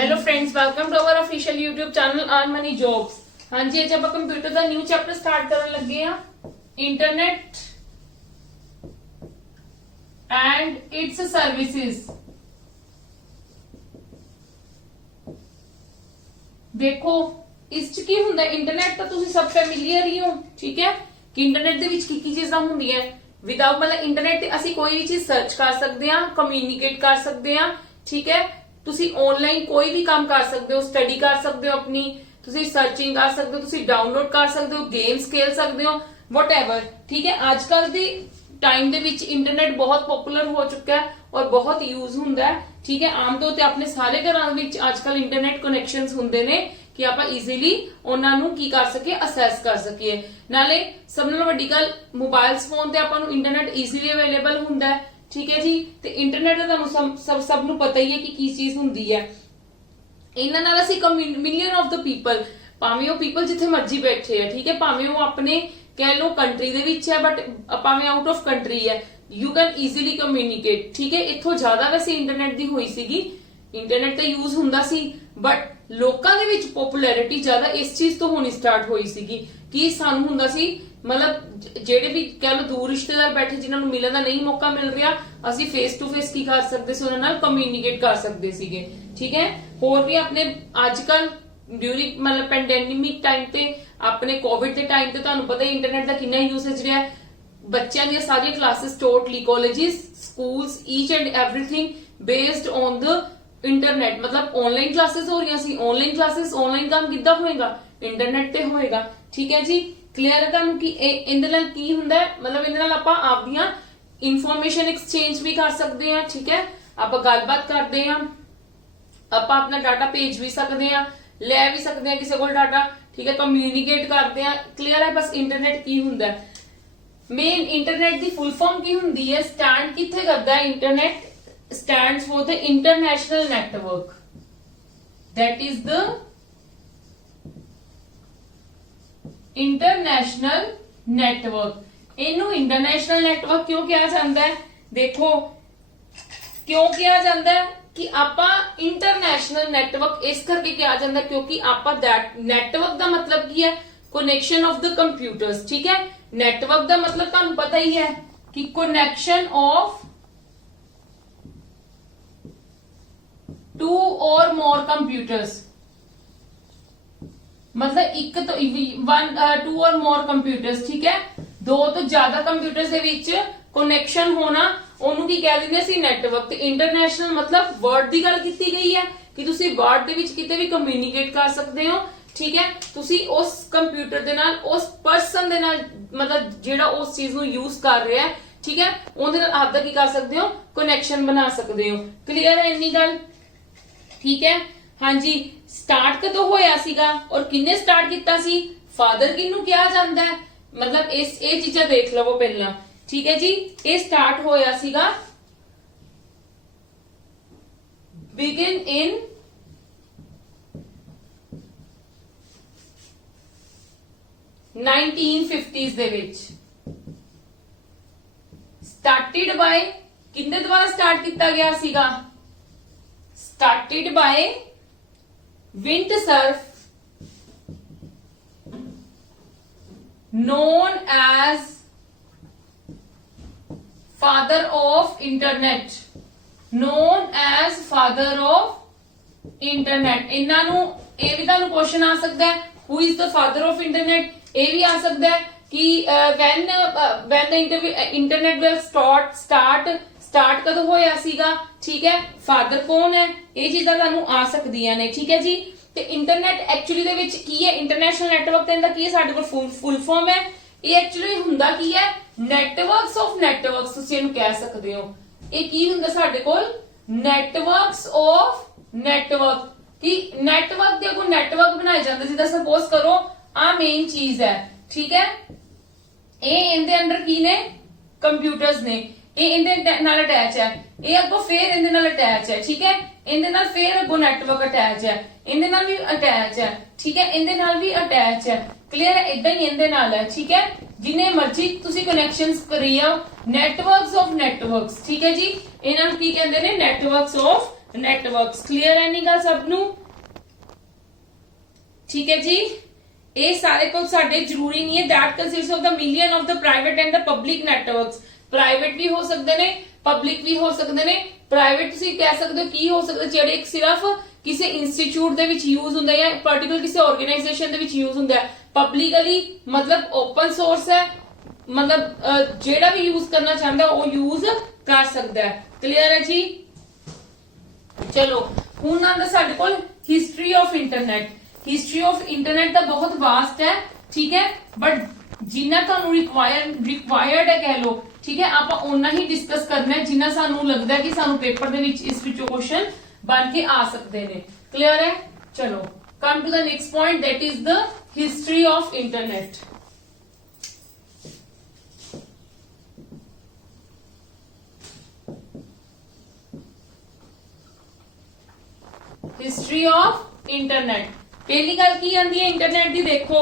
Hello friends, welcome to our official YouTube channel earn money jobs. हाँ जी, अज आप computer का न्यू चैप्टर स्टार्ट करने लगे हैं, इंटरनेट एंड इट्स सर्विसेज। देखो इस च की हुंदा इंटरनेट तो तुसी सब फैमिलियर ही हो, ठीक है कि इंटरनेट दे विच की चीज़ां हुंदियां। विदाउट मतलब इंटरनेट ते असी कोई भी चीज सर्च कर सकते हैं, कम्युनिकेट कर सकते हैं, ठीक है। तुसी ऑनलाइन कोई भी काम कर सकते हो, स्टडी कर सकते हो, अपनी तुसी सर्चिंग कर सकते हो, तुसी डाउनलोड कर सकते हो, गेम्स खेल सकते हो, वटएवर, ठीक है। आजकल दी टाइम दे विच इंटरनेट बहुत पॉपुलर हो चुका है और बहुत यूज हुंदा है, ठीक है। आम तौर ते अपने सारे घरां विच आजकल इंटरनेट कनैक्शनस हुंदे ने कि आप इजीली उन्हां नूं की कर सके, असैस कर सकीए। नाले सब नालों वड्डी गल मोबाइल्स फोन ते आपां नूं इंटरनेट इजीली अवेलेबल हुंदा है, ठीक है जी। ते इंटरनेट दा तुहानूं सब नूं पता ही है कि चीज हुंदी है। इन्हां नाल असीं मिलियन ऑफ द पीपल, भावें वो पीपल जिथे मर्जी बैठे है, ठीक है, भावें वो अपने कह लो कंट्री दे विच है बट भावें आउट ऑफ कंट्री है, यू कैन इजीली कम्युनिकेट, ठीक है। इथों ज्यादा वैसे इंटरनेट दी होई सीगी, इंटरनेट तो यूज हुंदा सी बट लोकां दे विच पॉपुलैरिटी ज्यादा इस चीज तो होनी स्टार्ट होई सीगी कि सानू हुंदा सी मतलब जेडे भी कह लो दूर रिश्तेदार बैठे जिन्हां नूं मिलण दा नहीं मौका मिल रहा, असीं फेस टू फेस की कर सकदे सी, उन्हां नाल कम्युनिकेट कर सकदे सीगे, ठीक है। होर भी अपने अजकल ड्यूरिंग मतलब पैंडेमिक टाइम ते अपने कोविड के टाइम ते तुहानूं पता ही इंटरनेट दा किन्ना यूसेज रहा है। बच्चों दी सारी classes totally colleges schools each and everything based on the internet, मतलब ऑनलाइन क्लासेस हो रही सी, ऑनलाइन क्लासेस ऑनलाइन काम किद्दां होएगा, इंटरनेट ते होएगा, ठीक है जी। क्लियर है तुहानूं कि इहदे नाल की हुंदा है, मतलब इहदे नाल आपां आपदियां इंफॉर्मेशन एक्सचेंज भी कर सकते हैं, ठीक है। आपां गलबात करते हैं, आपां अपना डाटा भेज भी सकते हैं, ले भी सकते हैं किसी कोल डाटा, ठीक है, कम्युनिकेट करते हैं। क्लियर है। बस इंटरनेट की हुंदा है, मेन इंटरनेट दी फुल फॉर्म की हुंदी है, स्टैंड किथे करदा है internet, stands for the international network, that is the international network। इनू इंटरनेशनल नेटवर्क क्यों किया जाता है, देखो क्यों किया जाता है कि आपा इंटरनेशनल नेटवर्क इस करके किया जाता है क्योंकि आपा दैट नेटवर्क का मतलब की है कनेक्शन ऑफ द कंप्यूटर्स, ठीक है। नेटवर्क का मतलब तुहानूं पता ही है कि कनेक्शन ऑफ टू और मोर कंप्यूटर्स, मतलब एक तो टू और मोर कंप्यूटर्स, ठीक है, दो तो ज्यादा कंप्यूटर्स दे विच कनेक्शन होना ओनू की कह दिंदे सी नेटवर्क। ते इंटरनेशनल मतलब वर्ड दी गल कीती गई है कि तुसी वर्ड दे विच किते भी कम्युनिकेट कर सकते हो, ठीक है। तुसी उस कंप्यूटर दे नाल उस पर्सन दे नाल मतलब जेड़ा उस चीज नू यूज कर रहा है, ठीक है, उहदे नाल आप दा की कर सकते हो, कनेक्शन बना सकते हो। क्लियर है इन्नी गल, ठीक है। हाँ जी, स्टार्ट कदों होया सीगा और किन्ने स्टार्ट किया सी, फादर किन्नू किया जाता है, मतलब इस ये चीजा देख लवो पहला, ठीक है जी। ये स्टार्ट होया सीगा begin in 1950s they which, started by किन्ने द्वारा स्टार्ट किया गया सीगा, started by Windsurf, known as father of internet, known as father of internet। इन्हां नूं ये भी तुहानूं क्वेश्चन आ सकता है, who is the father of internet, ये भी आ सकता है कि when the internet will start कदों होया सीगा, ठीक है, फादर कौन है, ये चीज़ां तुहानूं आ सकदियां ने, ठीक है जी। ते इंटरनेट एक्चुअली दे विच की है, इंटरनेशनल नेटवर्क ते इहदा की है, साडे कोल फुल फॉर्म है। ये एक्चुअली हुंदा की है, नेटवर्क्स ऑफ नेटवर्क्स तुसीं इहनूं कह सकदे हो। ये की हुंदा साडे कोल, नेटवर्क्स ऑफ नेटवर्क, कि नेटवर्क दे अगों नेटवर्क बनाए जांदे, जिद्दां सपोज करो आ मेन चीज है, ठीक है, ये इहदे अंडर की ने कंप्यूटर्स ने, ये इहदे नाल अटैच है, ये अगों फिर इहदे नाल अटैच है, ठीक है, इहदे नाल फिर अगों नेटवर्क अटैच है, इहदे नाल भी अटैच है, ठीक है, इहदे नाल भी अटैच है। क्लियर है, इदां ही इहदे नाल है, ठीक है। जिन्ने मर्जी तुसी कनैक्शंस करी आओ, नेटवर्क्स ऑफ नेटवर्क्स, ठीक है जी। इन्हां नूं की कहंदे ने, नेटवर्क्स ऑफ ਨੈਟਵਰਕਸ। ਕਲੀਅਰ ਹੈ ਨੀ ਗੱਲ ਸਭ ਨੂੰ? ਠੀਕ ਹੈ ਜੀ, ਇਹ ਸਾਰੇ ਕੁਝ ਸਾਡੇ ਜ਼ਰੂਰੀ ਨਹੀਂ ਹੈ। that consists of the million of the private and the public networks। Private ਵੀ ਹੋ ਸਕਦੇ ਨੇ, ਪਬਲਿਕ ਵੀ ਹੋ ਸਕਦੇ ਨੇ। ਪ੍ਰਾਈਵੇਟ ਤੁਸੀਂ ਕਹਿ ਸਕਦੇ ਹੋ ਕੀ ਹੋ ਸਕਦੇ, ਜਿਹੜੇ ਇੱਕ ਸਿਰਫ ਕਿਸੇ ਇੰਸਟੀਚਿਊਟ ਦੇ ਵਿੱਚ ਯੂਜ਼ ਹੁੰਦਾ ਹੈ, ਪਾਰਟਿਕੂਲਰ ਕਿਸੇ ਆਰਗੇਨਾਈਜੇਸ਼ਨ ਦੇ ਵਿੱਚ ਯੂਜ਼ ਹੁੰਦਾ ਹੈ। ਪਬਲਿਕਲੀ ਮਤਲਬ ਓਪਨ ਸੋਰਸ ਹੈ, ਮਤਲਬ ਜਿਹੜਾ ਵੀ ਯੂਜ਼ ਕਰਨਾ ਚਾਹੁੰਦਾ ਉਹ ਯੂਜ਼ ਕਰ ਸਕਦਾ ਹੈ। ਕਲੀਅਰ ਹੈ ਜੀ? ਚਲੋ ਹੁਣ ਆਉਂਦਾ ਸਾਡੇ ਕੋਲ history of internet. History of internet ਤਾਂ ਬਹੁਤ ਵਾਸਟ ਹੈ, ਠੀਕ ਹੈ, ਬਟ ਜਿੰਨਾ ਤੁਹਾਨੂੰ ਰਿਕਵਾਇਰਡ ਹੈ ਕਹਿ ਲੋ, ਠੀਕ ਹੈ, ਆਪਾਂ ਉਹਨਾਂ ਹੀ ਡਿਸਕਸ ਕਰਨਾ ਹੈ ਜਿੰਨਾ ਸਾਨੂੰ ਲੱਗਦਾ ਹੈ ਕਿ ਸਾਨੂੰ ਪੇਪਰ ਦੇ ਵਿੱਚ ਇਸ ਵਿੱਚੋਂ ਕੁਐਸਚਨ ਬਣ ਕੇ ਆ ਸਕਦੇ ਨੇ। ਕਲੀਅਰ ਹੈ? ਚਲੋ come to the next point, that is the history of internet। History of internet. पहली गल की आंदी है इंटरनेट दी, देखो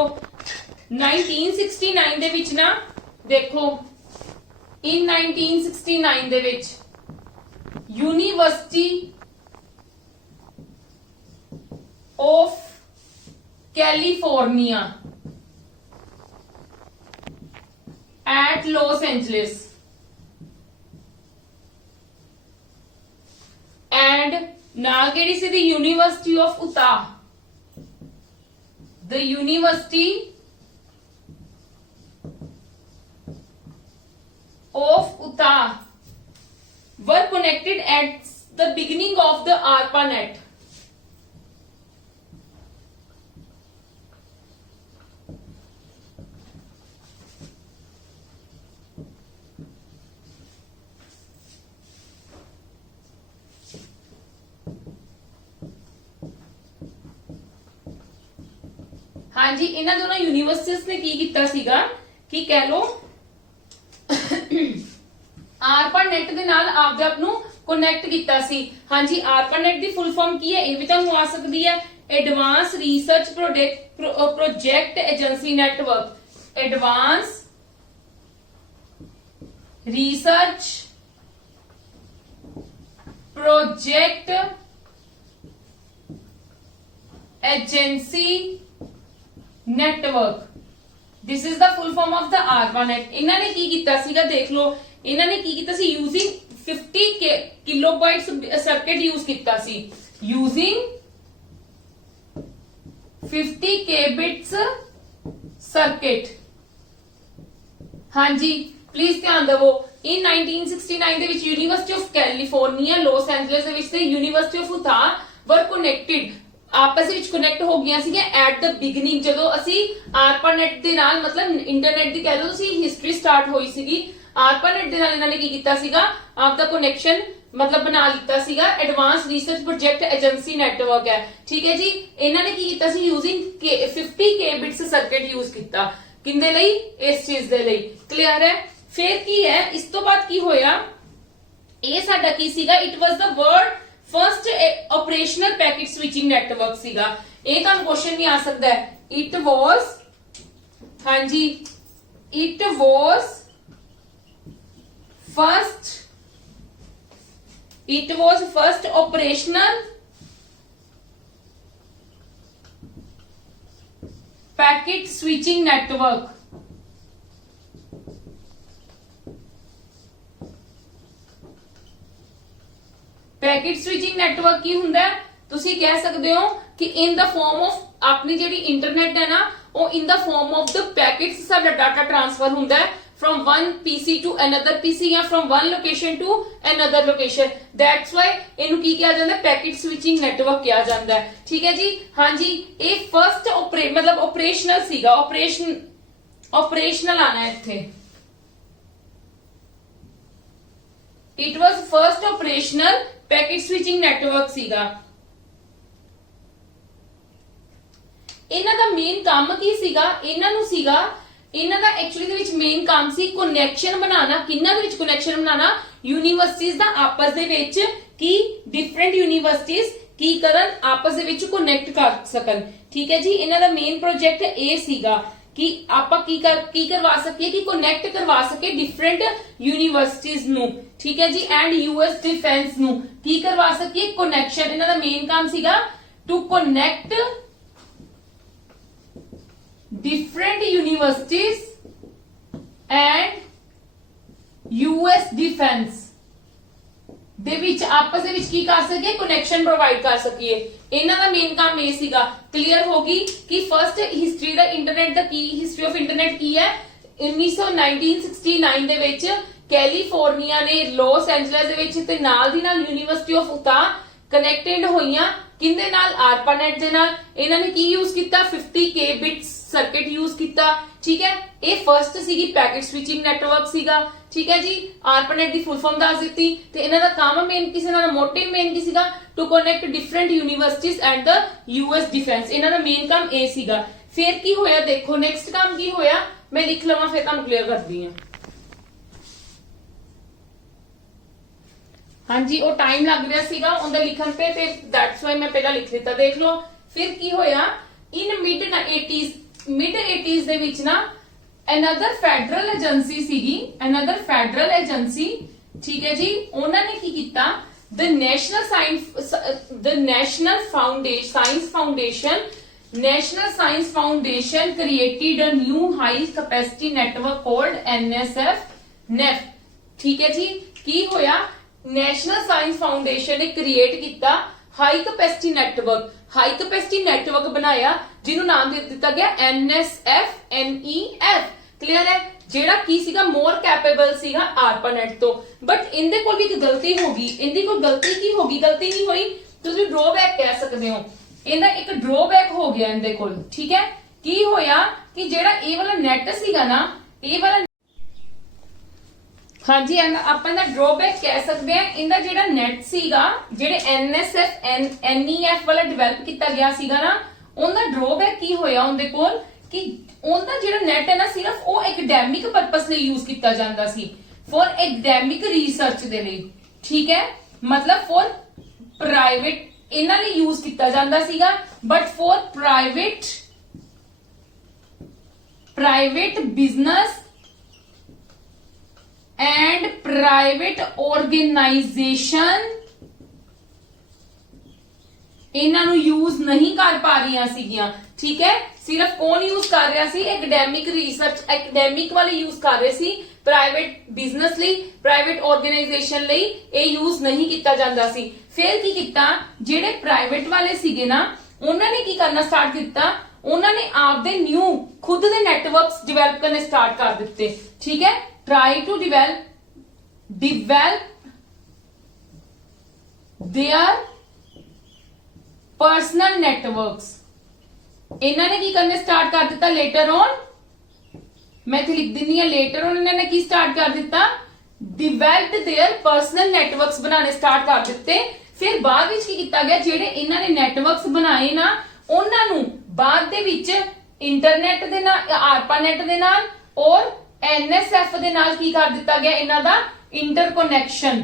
1969 दे विच ना, देखो इन 1969 दे विच university of California at Los Angeles and ਨਾਲ ਕਿਹੜੀ ਸੀ ਦੀ university of Utah, the university of Utah were connected at the beginning of the ARPANET। हाँ जी, इन्हां दोनों यूनिवर्सिटीज ने की कीता सीगा कि कह लो ARPANET दे नाल आपदे आप नूं कनेक्ट कीता सी। हाँ जी, ARPANET दी फुल फॉर्म की है, ये भी तुहानूं आ सकदी है, advance research project agency network. Advance research project agency network, this is the full form of the ARPANET। इन्हां ने की कीता सीगा, देख लो इन्हां ने की कीता सी, यूजिंग 50 किलोबाइट्स सर्किट यूज कीता सी, यूजिंग 50 केबिट्स सर्किट। हाँ जी, प्लीज ध्यान देवो, इन 1969 दे विच university of California Los Angeles दे विच ते यूनिवर्सिटी ऑफ उता वर कनेक्टेड, आपस ਵਿੱਚ ਕਨੈਕਟ ਹੋ ਗਈਆਂ ਸੀਗੀਆਂ ਐਟ ਦ ਬਿਗਨਿੰਗ, ਜਦੋਂ ਅਸੀਂ ARPANET ਦੇ ਨਾਲ ਮਤਲਬ ਇੰਟਰਨੈਟ ਦੀ ਕਹਿ ਲਓ ਤੁਸੀਂ ਹਿਸਟਰੀ ਸਟਾਰਟ ਹੋਈ ਸੀਗੀ। ARPANET ਦੇ ਨਾਲ ਇਹਨਾਂ ਨੇ ਕੀ ਕੀਤਾ ਸੀਗਾ, ਆਪ ਦਾ ਕਨੈਕਸ਼ਨ ਮਤਲਬ ਬਣਾ ਲਿੱਤਾ ਸੀਗਾ। Advance research project agency network ਹੈ, ਠੀਕ ਹੈ ਜੀ। ਇਹਨਾਂ ਨੇ ਕੀ ਕੀਤਾ ਸੀ, ਯੂਜ਼ਿੰਗ 50 kbits ਸਰਕਿਟ ਯੂਜ਼ ਕੀਤਾ, ਕਿੰਦੇ ਲਈ, ਇਸ ਚੀਜ਼ ਦੇ ਲਈ। ਕਲੀਅਰ ਹੈ? ਫਿਰ ਕੀ ਹੈ, ਇਸ ਤੋਂ ਬਾਅਦ ਕੀ ਹੋਇਆ, ਇਹ ਸਾਡਾ ਕੀ ਸੀਗਾ, it was the world first operational packet switching network सीगा। एक क्वेश्चन भी आ सकता है, इट वॉज, हाँ जी, it was first operational packet switching network. Packet switching network की हुंदा है, तुसी कह सकते हो कि इन द फॉर्म ऑफ अपनी जेडी इंटरनेट है ना, वो in the form of the packets साडा डाटा ट्रांसफर हुंदा है from one PC to another PC या from one location to another location. That's why इनू की कहा जाता है, पैकेट स्विचिंग नेटवर्क कहा जाता है। ठीक है जी, हाँ जी, ये फर्स्ट मतलब ऑपरेशनल सीगा, ऑपरेशनल आना है इत्थे। It was first operational packet switching network सीगा। इन्हां दा मेन काम की सीगा, इन्हां नूं सीगा, इन्हां दा एक्चुअली दे विच मेन काम सी कनेक्शन बनाना। किन्हां दे विच कनेक्शन बनाना, यूनिवर्सिटीज दा आपस दे विच, कि डिफरेंट यूनिवर्सिटीज की करन आपस दे विच कनेक्ट कर सकन। ठीक है जी, इन्हां दा मेन प्रोजेक्ट ए सीगा कि ਆਪਾਂ ਕੀ ਕਰਵਾ ਸਕੀਏ ਕਿ ਕਨੈਕਟ ਕਰਵਾ ਸਕੇ ਡਿਫਰੈਂਟ ਯੂਨੀਵਰਸਿਟੀਜ਼ ਨੂੰ, ਠੀਕ ਹੈ ਜੀ, ਐਂਡ ਯੂਐਸ ਡਿਫੈਂਸ ਨੂੰ ਕੀ ਕਰਵਾ ਸਕੀਏ ਕਨੈਕਸ਼ਨ। ਇਹਨਾਂ ਦਾ ਮੇਨ ਕੰਮ ਸੀਗਾ to connect different universities and US defense ਦੇ ਵਿੱਚ ਆਪਸ ਦੇ ਵਿੱਚ ਕੀ ਕਰ ਸਕੀਏ ਕਨੈਕਸ਼ਨ ਪ੍ਰੋਵਾਈਡ ਕਰ ਸਕੀਏ। ਇਹਨਾਂ ਦਾ ਮੇਨ ਕੰਮ ਇਹ ਸੀਗਾ। ਕਲੀਅਰ ਹੋ ਗਈ ਕਿ ਫਰਸਟ ਹਿਸਟਰੀ ਦਾ ਇੰਟਰਨੈਟ ਦਾ ਕੀ ਹਿਸਟਰੀ ਆਫ ਇੰਟਰਨੈਟ ਕੀ ਹੈ। 1969 ਦੇ ਵਿੱਚ ਕੈਲੀਫੋਰਨੀਆ ਨੇ ਲਾਸ ਐਂਜਲਸ ਦੇ ਵਿੱਚ ਤੇ ਨਾਲ ਦੀ ਨਾਲ ਯੂਨੀਵਰਸਿਟੀ ਆਫ ਉਤਾ ਕਨੈਕਟਡ ਹੋਈਆਂ ਕਿੰਦੇ ਨਾਲ ARPANET ਦੇ ਨਾਲ। ਇਹਨਾਂ ਨੇ ਕੀ ਯੂਜ਼ ਕੀਤਾ 50K ਬਿਟਸ ਸਰਕਟ ਯੂਜ਼ ਕੀਤਾ, ਠੀਕ ਹੈ। ਇਹ ਫਰਸਟ ਸੀਗੀ ਪੈਕੇਟ ਸਵਿਚਿੰਗ ਨੈਟਵਰਕ ਸੀਗਾ, ਠੀਕ ਹੈ ਜੀ। ARPANET ਦੀ ਫੁੱਲ ਫਾਰਮ ਦੱਸ ਦਿੱਤੀ ਤੇ ਇਹਨਾਂ ਦਾ ਕੰਮ ਮੇਨ ਕਿਸੇ ਦਾ ਮੋਟਿਵ ਮੇਨ ਕੀ ਸੀਗਾ to connect different universities and the US defence. ਇਹਨਾਂ ਦਾ ਮੇਨ ਕੰਮ ਇਹ ਸੀਗਾ। ਫਿਰ ਕੀ ਹੋਇਆ ਦੇਖੋ ਨੈਕਸਟ ਕੰਮ ਕੀ ਹੋਇਆ, ਮੈਂ ਲਿਖ ਲਵਾਂ ਫਿਰ ਤੁਹਾਨੂੰ ਕਲੀਅਰ ਕਰਦੀ ਹਾਂ। ਹਾਂਜੀ ਉਹ ਟਾਈਮ ਲੱਗ ਰਿਹਾ ਸੀਗਾ ਉਹਦਾ ਲਿਖਣ ਤੇ ਦੈਟਸ ਵਾਈ ਮੈਂ ਪਹਿਲਾਂ ਲਿਖ ਦਿੱਤਾ। ਦੇਖ ਲਓ ਫਿਰ ਕੀ ਹੋਇਆ ਇਨ ਮਿਡ 80s ਦੇ ਵਿੱਚ ਨਾ ਅਨਦਰ ਫੈਡਰਲ ਏਜੰਸੀ ਸੀਗੀ, ਅਨਦਰ ਫੈਡਰਲ ਏਜੰਸੀ, ਠੀਕ ਹੈ ਜੀ। ਉਹਨਾਂ ਨੇ ਕੀ ਕੀਤਾ the national science foundation created a new high capacity network called NSF, ਠੀਕ ਹੈ ਜੀ। ਕੀ ਹੋਇਆ ਨੈਸ਼ਨਲ ਸਾਇੰਸ ਫਾਊਂਡੇਸ਼ਨ ਨੇ ਕ੍ਰੀਏਟ ਕੀਤਾ ਹਾਈ ਕੈਪੈਸਿਟੀ ਨੈਟਵਰਕ ਬਣਾਇਆ ਜਿਹਨੂੰ ਨਾਮ ਦੇ ਦਿੱਤਾ ਗਿਆ NSF। ਕਲੀਅਰ ਹੈ। ਜਿਹੜਾ ਕੀ ਸੀਗਾ ਮੋਰ ਕੈਪੇਬਲ ਸੀਗਾ ARPANET ਤੋਂ। ਬਟ ਇਹਦੇ ਕੋਲ ਵੀ ਇੱਕ ਗਲਤੀ ਹੋ ਗਈ। ਇਹਦੀ ਕੋਈ ਗਲਤੀ ਕੀ ਹੋ ਗਈ, ਗਲਤੀ ਨਹੀਂ ਹੋਈ ਤੁਸੀਂ ਡਰੋਬੈਕ ਕਹਿ ਸਕਦੇ ਹੋ। ਇਹਦਾ ਇੱਕ ਡਰੋਬੈਕ ਹੋ ਗਿਆ ਇਹਦੇ ਕੋਲ, ਠੀਕ ਹੈ। ਕੀ ਹੋਇਆ ਕਿ ਜਿਹੜਾ ਇਹ ਵਾਲਾ ਨੈਟ ਸੀਗਾ ਨਾ ਇਹ ਵਾਲਾ ਹਾਂਜੀ ਆਪਾਂ ਦਾ ਡਰੋਬੈਕ ਕਹਿ ਸਕਦੇ ਆ। ਇਹਦਾ ਜਿਹੜਾ ਨੈਟ ਸੀਗਾ ਜਿਹੜੇ NEF ਵਾਲਾ ਡਿਵੈਲਪ ਕੀਤਾ ਗਿਆ ਸੀਗਾ ਨਾ ਉਹਦਾ ਡਰੋਬੈਕ ਕੀ ਹੋਇਆ ਉਹਦੇ ਕੋਲ ਕਿ ਉਹਦਾ ਜਿਹੜਾ ਨੈਟ ਹੈ ਨਾ ਸਿਰਫ ਉਹ ਐਕੈਡੈਮਿਕ ਪਰਪਸ ਲਈ ਯੂਜ਼ ਕੀਤਾ ਜਾਂਦਾ ਸੀ, ਫॉर ਐਕੈਡੈਮਿਕ ਰਿਸਰਚ ਦੇ ਲਈ, ਠੀਕ ਹੈ। ਮਤਲਬ ਫॉर ਪ੍ਰਾਈਵੇਟ ਇਹਨਾਂ ਲਈ ਯੂਜ਼ ਕੀਤਾ ਜਾਂਦਾ ਸੀਗਾ but for private business and private organization ਇਹਨਾਂ ਨੂੰ ਯੂਜ਼ ਨਹੀਂ ਕਰ ਪਾ ਰਹੀਆਂ ਸੀਗੀਆਂ, ਠੀਕ ਹੈ। ਸਿਰਫ ਕੌਣ ਯੂਜ਼ ਕਰ ਰਿਹਾ ਸੀ ਐਕੈਡੈਮਿਕ ਰਿਸਰਚ ਐਕੈਡੈਮਿਕ ਵਾਲੇ ਯੂਜ਼ ਕਰ ਰਹੇ ਸੀ, ਪ੍ਰਾਈਵੇਟ ਬਿਜ਼ਨਸ ਲਈ ਪ੍ਰਾਈਵੇਟ ਆਰਗੇਨਾਈਜੇਸ਼ਨ ਲਈ ਇਹ ਯੂਜ਼ ਨਹੀਂ ਕੀਤਾ ਜਾਂਦਾ ਸੀ। ਫਿਰ ਕੀ ਕੀਤਾ ਜਿਹੜੇ ਪ੍ਰਾਈਵੇਟ ਵਾਲੇ ਸੀਗੇ ਨਾ ਉਹਨਾਂ ਨੇ ਕੀ ਕਰਨਾ ਸਟਾਰਟ ਕੀਤਾ, ਉਹਨਾਂ ਨੇ ਆਪਦੇ ਨਿਊ ਖੁਦ ਦੇ ਨੈਟਵਰਕਸ ਡਿਵੈਲਪ ਕਰਨੇ ਸਟਾਰਟ ਕਰ ਦਿੱਤੇ, ਠੀਕ ਹੈ। try to develop their personal networks। ਇਹਨਾਂ ਨੇ ਕੀ ਕਰਨੇ ਸਟਾਰਟ ਕਰ ਦਿੱਤਾ ਲੇਟਰ ਔਨ, ਮੈਂ ਇੱਥੇ ਲਿਖ ਦਿੰਨੀ ਆ ਲੇਟਰ ਔਨ ਇਹਨਾਂ ਨੇ ਕੀ ਸਟਾਰਟ ਕਰ ਦਿੱਤਾ developed their personal networks ਬਣਾਉਣੇ ਸਟਾਰਟ ਕਰ ਦਿੱਤੇ। ਫਿਰ ਬਾਅਦ ਵਿੱਚ ਕੀ ਕੀਤਾ ਗਿਆ ਜਿਹੜੇ ਇਹਨਾਂ ਨੇ ਨੈਟਵਰਕਸ ਬਣਾਏ ਨਾ ਉਹਨਾਂ ਨੂੰ ਬਾਅਦ ਦੇ ਵਿੱਚ ਇੰਟਰਨੈਟ ਦੇ ਨਾਲ ARPANET ਦੇ ਨਾਲ ਔਰ NSF ਦੇ ਨਾਲ ਕੀ ਕਰ ਦਿੱਤਾ ਗਿਆ ਇਹਨਾਂ ਦਾ ਇੰਟਰਕਨੈਕਸ਼ਨ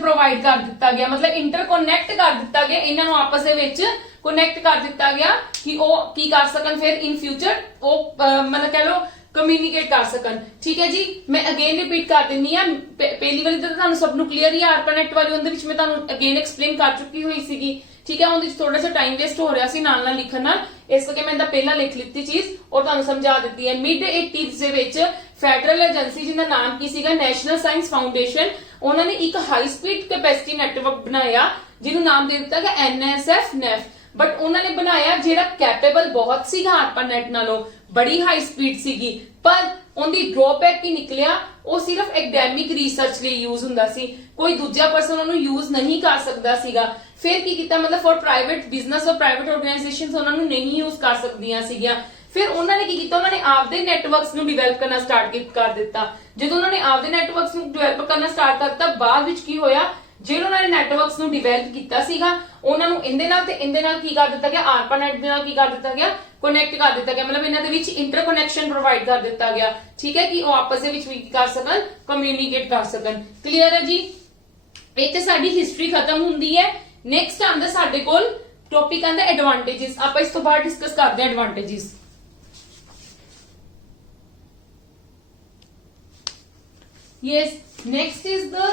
ਪ੍ਰੋਵਾਈਡ ਕਰ ਦਿੱਤਾ ਗਿਆ। ਮਤਲਬ ਇੰਟਰਕਨੈਕਟ ਕਰ ਦਿੱਤਾ ਗਿਆ ਇਹਨਾਂ ਨੂੰ ਆਪਸ ਦੇ ਵਿੱਚ ਕਨੈਕਟ ਕਰ ਦਿੱਤਾ ਗਿਆ ਕਿ ਉਹ ਕੀ ਕਰ ਸਕਣ ਫਿਰ ਇਨ ਫਿਊਚਰ ਉਹ ਮਤਲਬ ਕਹ ਲੋ ਕਮਿਊਨੀਕੇਟ ਕਰ ਸਕਣ, ਠੀਕ ਹੈ ਜੀ। ਮੈਂ ਅਗੇਨ ਰਿਪੀਟ ਕਰ ਦਿੰਨੀ ਆ ਪਹਿਲੀ ਵਾਲੀ ਤਾਂ ਤੁਹਾਨੂੰ ਸਭ ਨੂੰ ਕਲੀਅਰ ਹੀ ARPANET ਵਾਲੀ ਉਹਦੇ ਵਿੱਚ ਮੈਂ ਤੁਹਾਨੂੰ ਅਗੇਨ ਐਕਸਪਲੇਨ ਕਰ ਚੁੱਕੀ ਹੋਈ ਸੀਗੀ, ਠੀਕ ਹੈ। ਉਹਦੇ ਵਿੱਚ ਥੋੜਾ ਜਿਹਾ ਟਾਈਮ ਵੇਸਟ ਹੋ ਰਿਹਾ ਸੀ ਨਾਲ ਲਿਖਣ ਨਾਲ, ਇਸ ਕਰਕੇ ਮੈਂ ਇਹਦਾ ਪਹਿਲਾਂ ਲਿਖ ਲਿੱਤੀ ਚੀਜ਼ ਔਰ ਤੁਹਾਨੂੰ ਸਮਝਾ ਦਿੱਤੀ ਹੈ। ਮਿਡ 80s ਦੇ ਵਿੱਚ ਫੈਡਰਲ ਏਜੰਸੀ ਜਿਹਦਾ ਨਾਮ ਕੀ ਸੀਗਾ ਨੈਸ਼ਨਲ ਸਾਇੰਸ ਫਾਊਂਡੇਸ਼ਨ, ਉਹਨਾਂ ਨੇ ਇੱਕ ਹਾਈ ਸਪੀਡ ਕੈਪੈਸਿਟੀ ਨੈਟਵਰਕ ਬਣਾਇਆ ਜਿਹਨੂੰ ਨਾਮ ਦੇ ਦਿੱਤਾ ਗਿਆ NSF। ਬਟ ਉਹਨਾਂ ਨੇ ਬਣਾਇਆ ਜਿਹੜਾ ਕੈਪੇਬਲ ਬਹੁਤ ਸੀਗਾ ARPANET ਨਾਲੋਂ, ਬੜੀ ਹਾਈ ਸਪੀਡ ਸੀਗੀ, ਪਰ ਉਹਦੀ ਡਰੋਬੈਕ ਕੀ ਨਿਕਲਿਆ ਉਹ ਸਿਰਫ ਐਕੈਡੈਮਿਕ ਰਿਸਰਚ ਲਈ ਯੂਜ਼ ਹੁੰਦਾ ਸੀ, ਕੋਈ ਦੂਜਾ ਪਰਸਨ ਉਹਨੂੰ ਯੂਜ਼ ਨਹੀਂ ਕਰ ਸਕਦਾ ਸੀਗਾ। ਫਿਰ ਕੀ ਕੀਤਾ ਮਤਲਬ ਫॉर ਪ੍ਰਾਈਵੇਟ ਬਿਜ਼ਨਸ ਔਰ ਪ੍ਰਾਈਵੇਟ ਆਰਗੇਨਾਈਜੇਸ਼ਨਸ ਉਹਨਾਂ ਨੂੰ ਨਹੀਂ ਯੂਜ਼ ਕਰ ਸਕਦੀਆਂ ਸੀਗੀਆਂ। ਫਿਰ ਉਹਨਾਂ ਨੇ ਕੀ ਕੀਤਾ ਉਹਨਾਂ ਨੇ ਆਪਦੇ ਨੈਟਵਰਕਸ ਨੂੰ ਡਿਵੈਲਪ ਕਰਨਾ ਸਟਾਰਟ ਕਰ ਦਿੱਤਾ। ਜਦੋਂ ਉਹਨਾਂ ਨੇ ਆਪਦੇ ਨੈਟਵਰਕਸ ਨੂੰ ਡਿਵੈਲਪ ਕਰਨਾ ਸਟਾਰਟ ਕਰਤਾ ਬਾਅਦ ਵਿੱਚ ਕੀ ਹੋਇਆ ਜਿਹੜੇ ਉਹਨਾਂ ਨੇ ਨੈਟਵਰਕਸ ਨੂੰ ਡਿਵੈਲਪ ਕੀਤਾ ਸੀਗਾ ਉਹਨਾਂ ਨੂੰ ਇਹਦੇ ਨਾਲ ਕੀ ਕਰ ਦਿੱਤਾ ਗਿਆ ARPANET ਦੇ ਨਾਲ ਕੀ ਕਰ ਦਿੱਤਾ ਗਿਆ ਕਨੈਕਟ ਕਰ ਦਿੱਤਾ ਗਿਆ। ਮਤਲਬ ਇਹਨਾਂ ਦੇ ਵਿੱਚ ਇੰਟਰਕਨੈਕਸ਼ਨ ਪ੍ਰੋਵਾਈਡ ਕਰ ਦਿੱਤਾ ਗਿਆ, ਠੀਕ ਹੈ, ਕਿ ਉਹ ਆਪਸ ਦੇ ਵਿੱਚ ਵੀ ਕਰ ਸਕਣ ਕਮਿਊਨੀਕੇਟ ਕਰ ਸਕਣ। ਕਲੀਅਰ ਹੈ ਜੀ। ਇੱਥੇ ਸਾਡੀ ਹਿਸਟਰੀ ਖਤਮ ਹੁੰਦੀ ਹੈ। ਨੈਕਸਟ ਆਉਂਦਾ ਸਾਡੇ ਕੋਲ ਟੌਪਿਕ ਆਂਦਾ ਐਡਵਾਂਟੇजेस, ਆਪਾਂ ਇਸ ਤੋਂ ਬਾਅਦ ਡਿਸਕਸ ਕਰਦੇ ਹਾਂ advantages. yes, next is the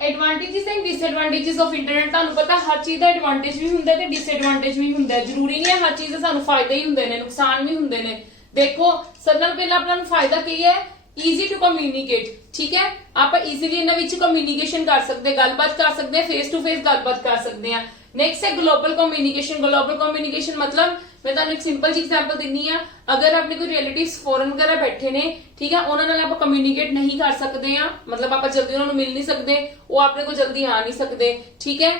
advantages and disadvantages of internet। ਤੁਹਾਨੂੰ ਪਤਾ ਹਰ ਚੀਜ਼ ਦਾ ਐਡਵਾਂਟੇਜ ਵੀ ਹੁੰਦਾ ਤੇ ਡਿਸਐਡਵਾਂਟੇਜ ਵੀ ਹੁੰਦਾ, ਜ਼ਰੂਰੀ ਨਹੀਂ ਹੈ ਹਰ ਚੀਜ਼ ਦਾ ਸਾਨੂੰ ਫਾਇਦੇ ਹੀ ਹੁੰਦੇ ਨੇ, ਨੁਕਸਾਨ ਵੀ ਹੁੰਦੇ ਨੇ। ਦੇਖੋ ਸਭ ਨਾਲ ਪਹਿਲਾਂ ਆਪਣਾ ਨੂੰ ਫਾਇਦਾ ਕੀ ਹੈ, ਈਜ਼ੀ ਟੂ ਕਮਿਊਨੀਕੇਟ, ਠੀਕ ਹੈ, ਆਪਾਂ ਈਜ਼ੀਲੀ ਇਹਨਾਂ ਵਿੱਚ ਕਮਿਊਨੀਕੇਸ਼ਨ ਕਰ ਸਕਦੇ, ਗੱਲਬਾਤ ਕਰ ਸਕਦੇ, ਫੇਸ ਟੂ ਫੇਸ ਗੱਲਬਾਤ ਕਰ ਸਕਦੇ ਆ। नेक्स्ट है ग्लोबल कम्युनिकेशन। ग्लोबल कम्युनिकेशन मतलब मैं ਤੁਹਾਨੂੰ ਇੱਕ ਸਿੰਪਲ ਜੀ ਐਗਜ਼ਾਮਪਲ ਦਿੰਨੀ ਆ, ਅਗਰ ਆਪਣੇ ਕੋਈ ਰਿਲੇਟਿਵਸ ਫੋਰਨ ਵਗੈਰਾ ਬੈਠੇ ਨੇ, ਠੀਕ ਹੈ, ਉਹਨਾਂ ਨਾਲ ਆਪਾਂ ਕਮਿਊਨੀਕੇਟ ਨਹੀਂ ਕਰ ਸਕਦੇ ਆ, ਮਤਲਬ ਆਪਾਂ ਜਲਦੀ ਉਹਨਾਂ ਨੂੰ ਮਿਲ ਨਹੀਂ ਸਕਦੇ, ਉਹ ਆਪਣੇ ਕੋਲ ਜਲਦੀ ਆ ਨਹੀਂ ਸਕਦੇ, ਠੀਕ ਹੈ।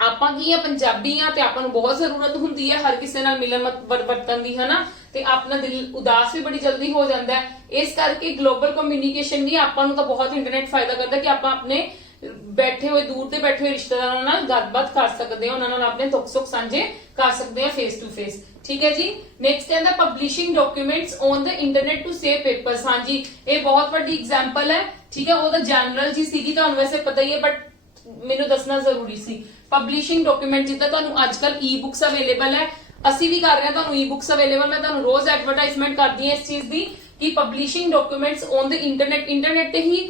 ਆਪਾਂ ਕੀ ਆ, ਪੰਜਾਬੀ ਆ ਤੇ ਆਪਾਂ ਨੂੰ ਬਹੁਤ ਜ਼ਰੂਰਤ ਹੁੰਦੀ ਹੈ ਹਰ ਕਿਸੇ ਨਾਲ ਮਿਲਣ ਵਰਤਨ ਦੀ, ਹਨਾ, ਤੇ ਆਪਣਾ ਦਿਲ ਉਦਾਸ ਵੀ ਬੜੀ ਜਲਦੀ ਹੋ ਜਾਂਦਾ ਹੈ। ਇਸ ਕਰਕੇ ਗਲੋਬਲ ਕਮਿਊਨੀਕੇਸ਼ਨ ਵੀ ਆਪਾਂ ਨੂੰ ਤਾਂ ਬਹੁਤ ਇੰਟਰਨੈਟ ਫਾਇਦਾ ਕਰਦਾ ਕਿ ਆਪਾਂ ਆਪਣੇ ਬੈਠੇ ਹੋਏ ਦੂਰ ਦੇ ਬੈਠੇ ਹੋਏ ਰਿਸ਼ਤੇਦਾਰਾਂ ਨਾਲ ਗੱਲਬਾਤ ਕਰ ਸਕਦੇ ਹਾਂ, ਉਹਨਾਂ ਨਾਲ ਆਪਣੇ ਦੁੱਖ ਸੁੱਖ ਸਾਂਝੇ ਕਰ ਸਕਦੇ ਹਾਂ ਫੇਸ ਟੂ ਫੇਸ, ਠੀਕ ਹੈ ਜੀ। ਨੈਕਸਟ ਕਹਿੰਦਾ publishing documents on the internet to save papers. ਹਾਂਜੀ, ਇਹ ਬਹੁਤ ਵੱਡੀ ਐਗਜ਼ਾਮਪਲ ਹੈ, ਠੀਕ ਹੈ, ਉਹਦਾ ਜਨਰਲ ਜੀ ਸੀਗੀ, ਤੁਹਾਨੂੰ ਵੈਸੇ ਪਤਾ ਹੀ ਹੈ, ਬਟ ਮੈਨੂੰ ਦੱਸਣਾ ਜ਼ਰੂਰੀ ਸੀ। ਪਬਲਿਸ਼ਿੰਗ ਡਾਕੂਮੈਂਟ ਜਿੱਦਾਂ ਤੁਹਾਨੂੰ ਅੱਜ ਕੱਲ ਈ ਬੁੱਕਸ ਅਵੇਲੇਬਲ ਹੈ, ਅਸੀਂ ਵੀ ਕਰ ਰਹੇ ਹਾਂ, ਤੁਹਾਨੂੰ ਈ ਬੁੱਕਸ ਅਵੇਲੇਬਲ, ਮੈਂ ਤੁਹਾਨੂੰ ਰੋਜ਼ ਐਡਵਰਟਾਈਜ਼ਮੈਂਟ ਕਰਦੀ ਹਾਂ ਇਸ ਚੀਜ਼ ਦੀ ਕਿ publishing documents on the internet ਤੇ ਹੀ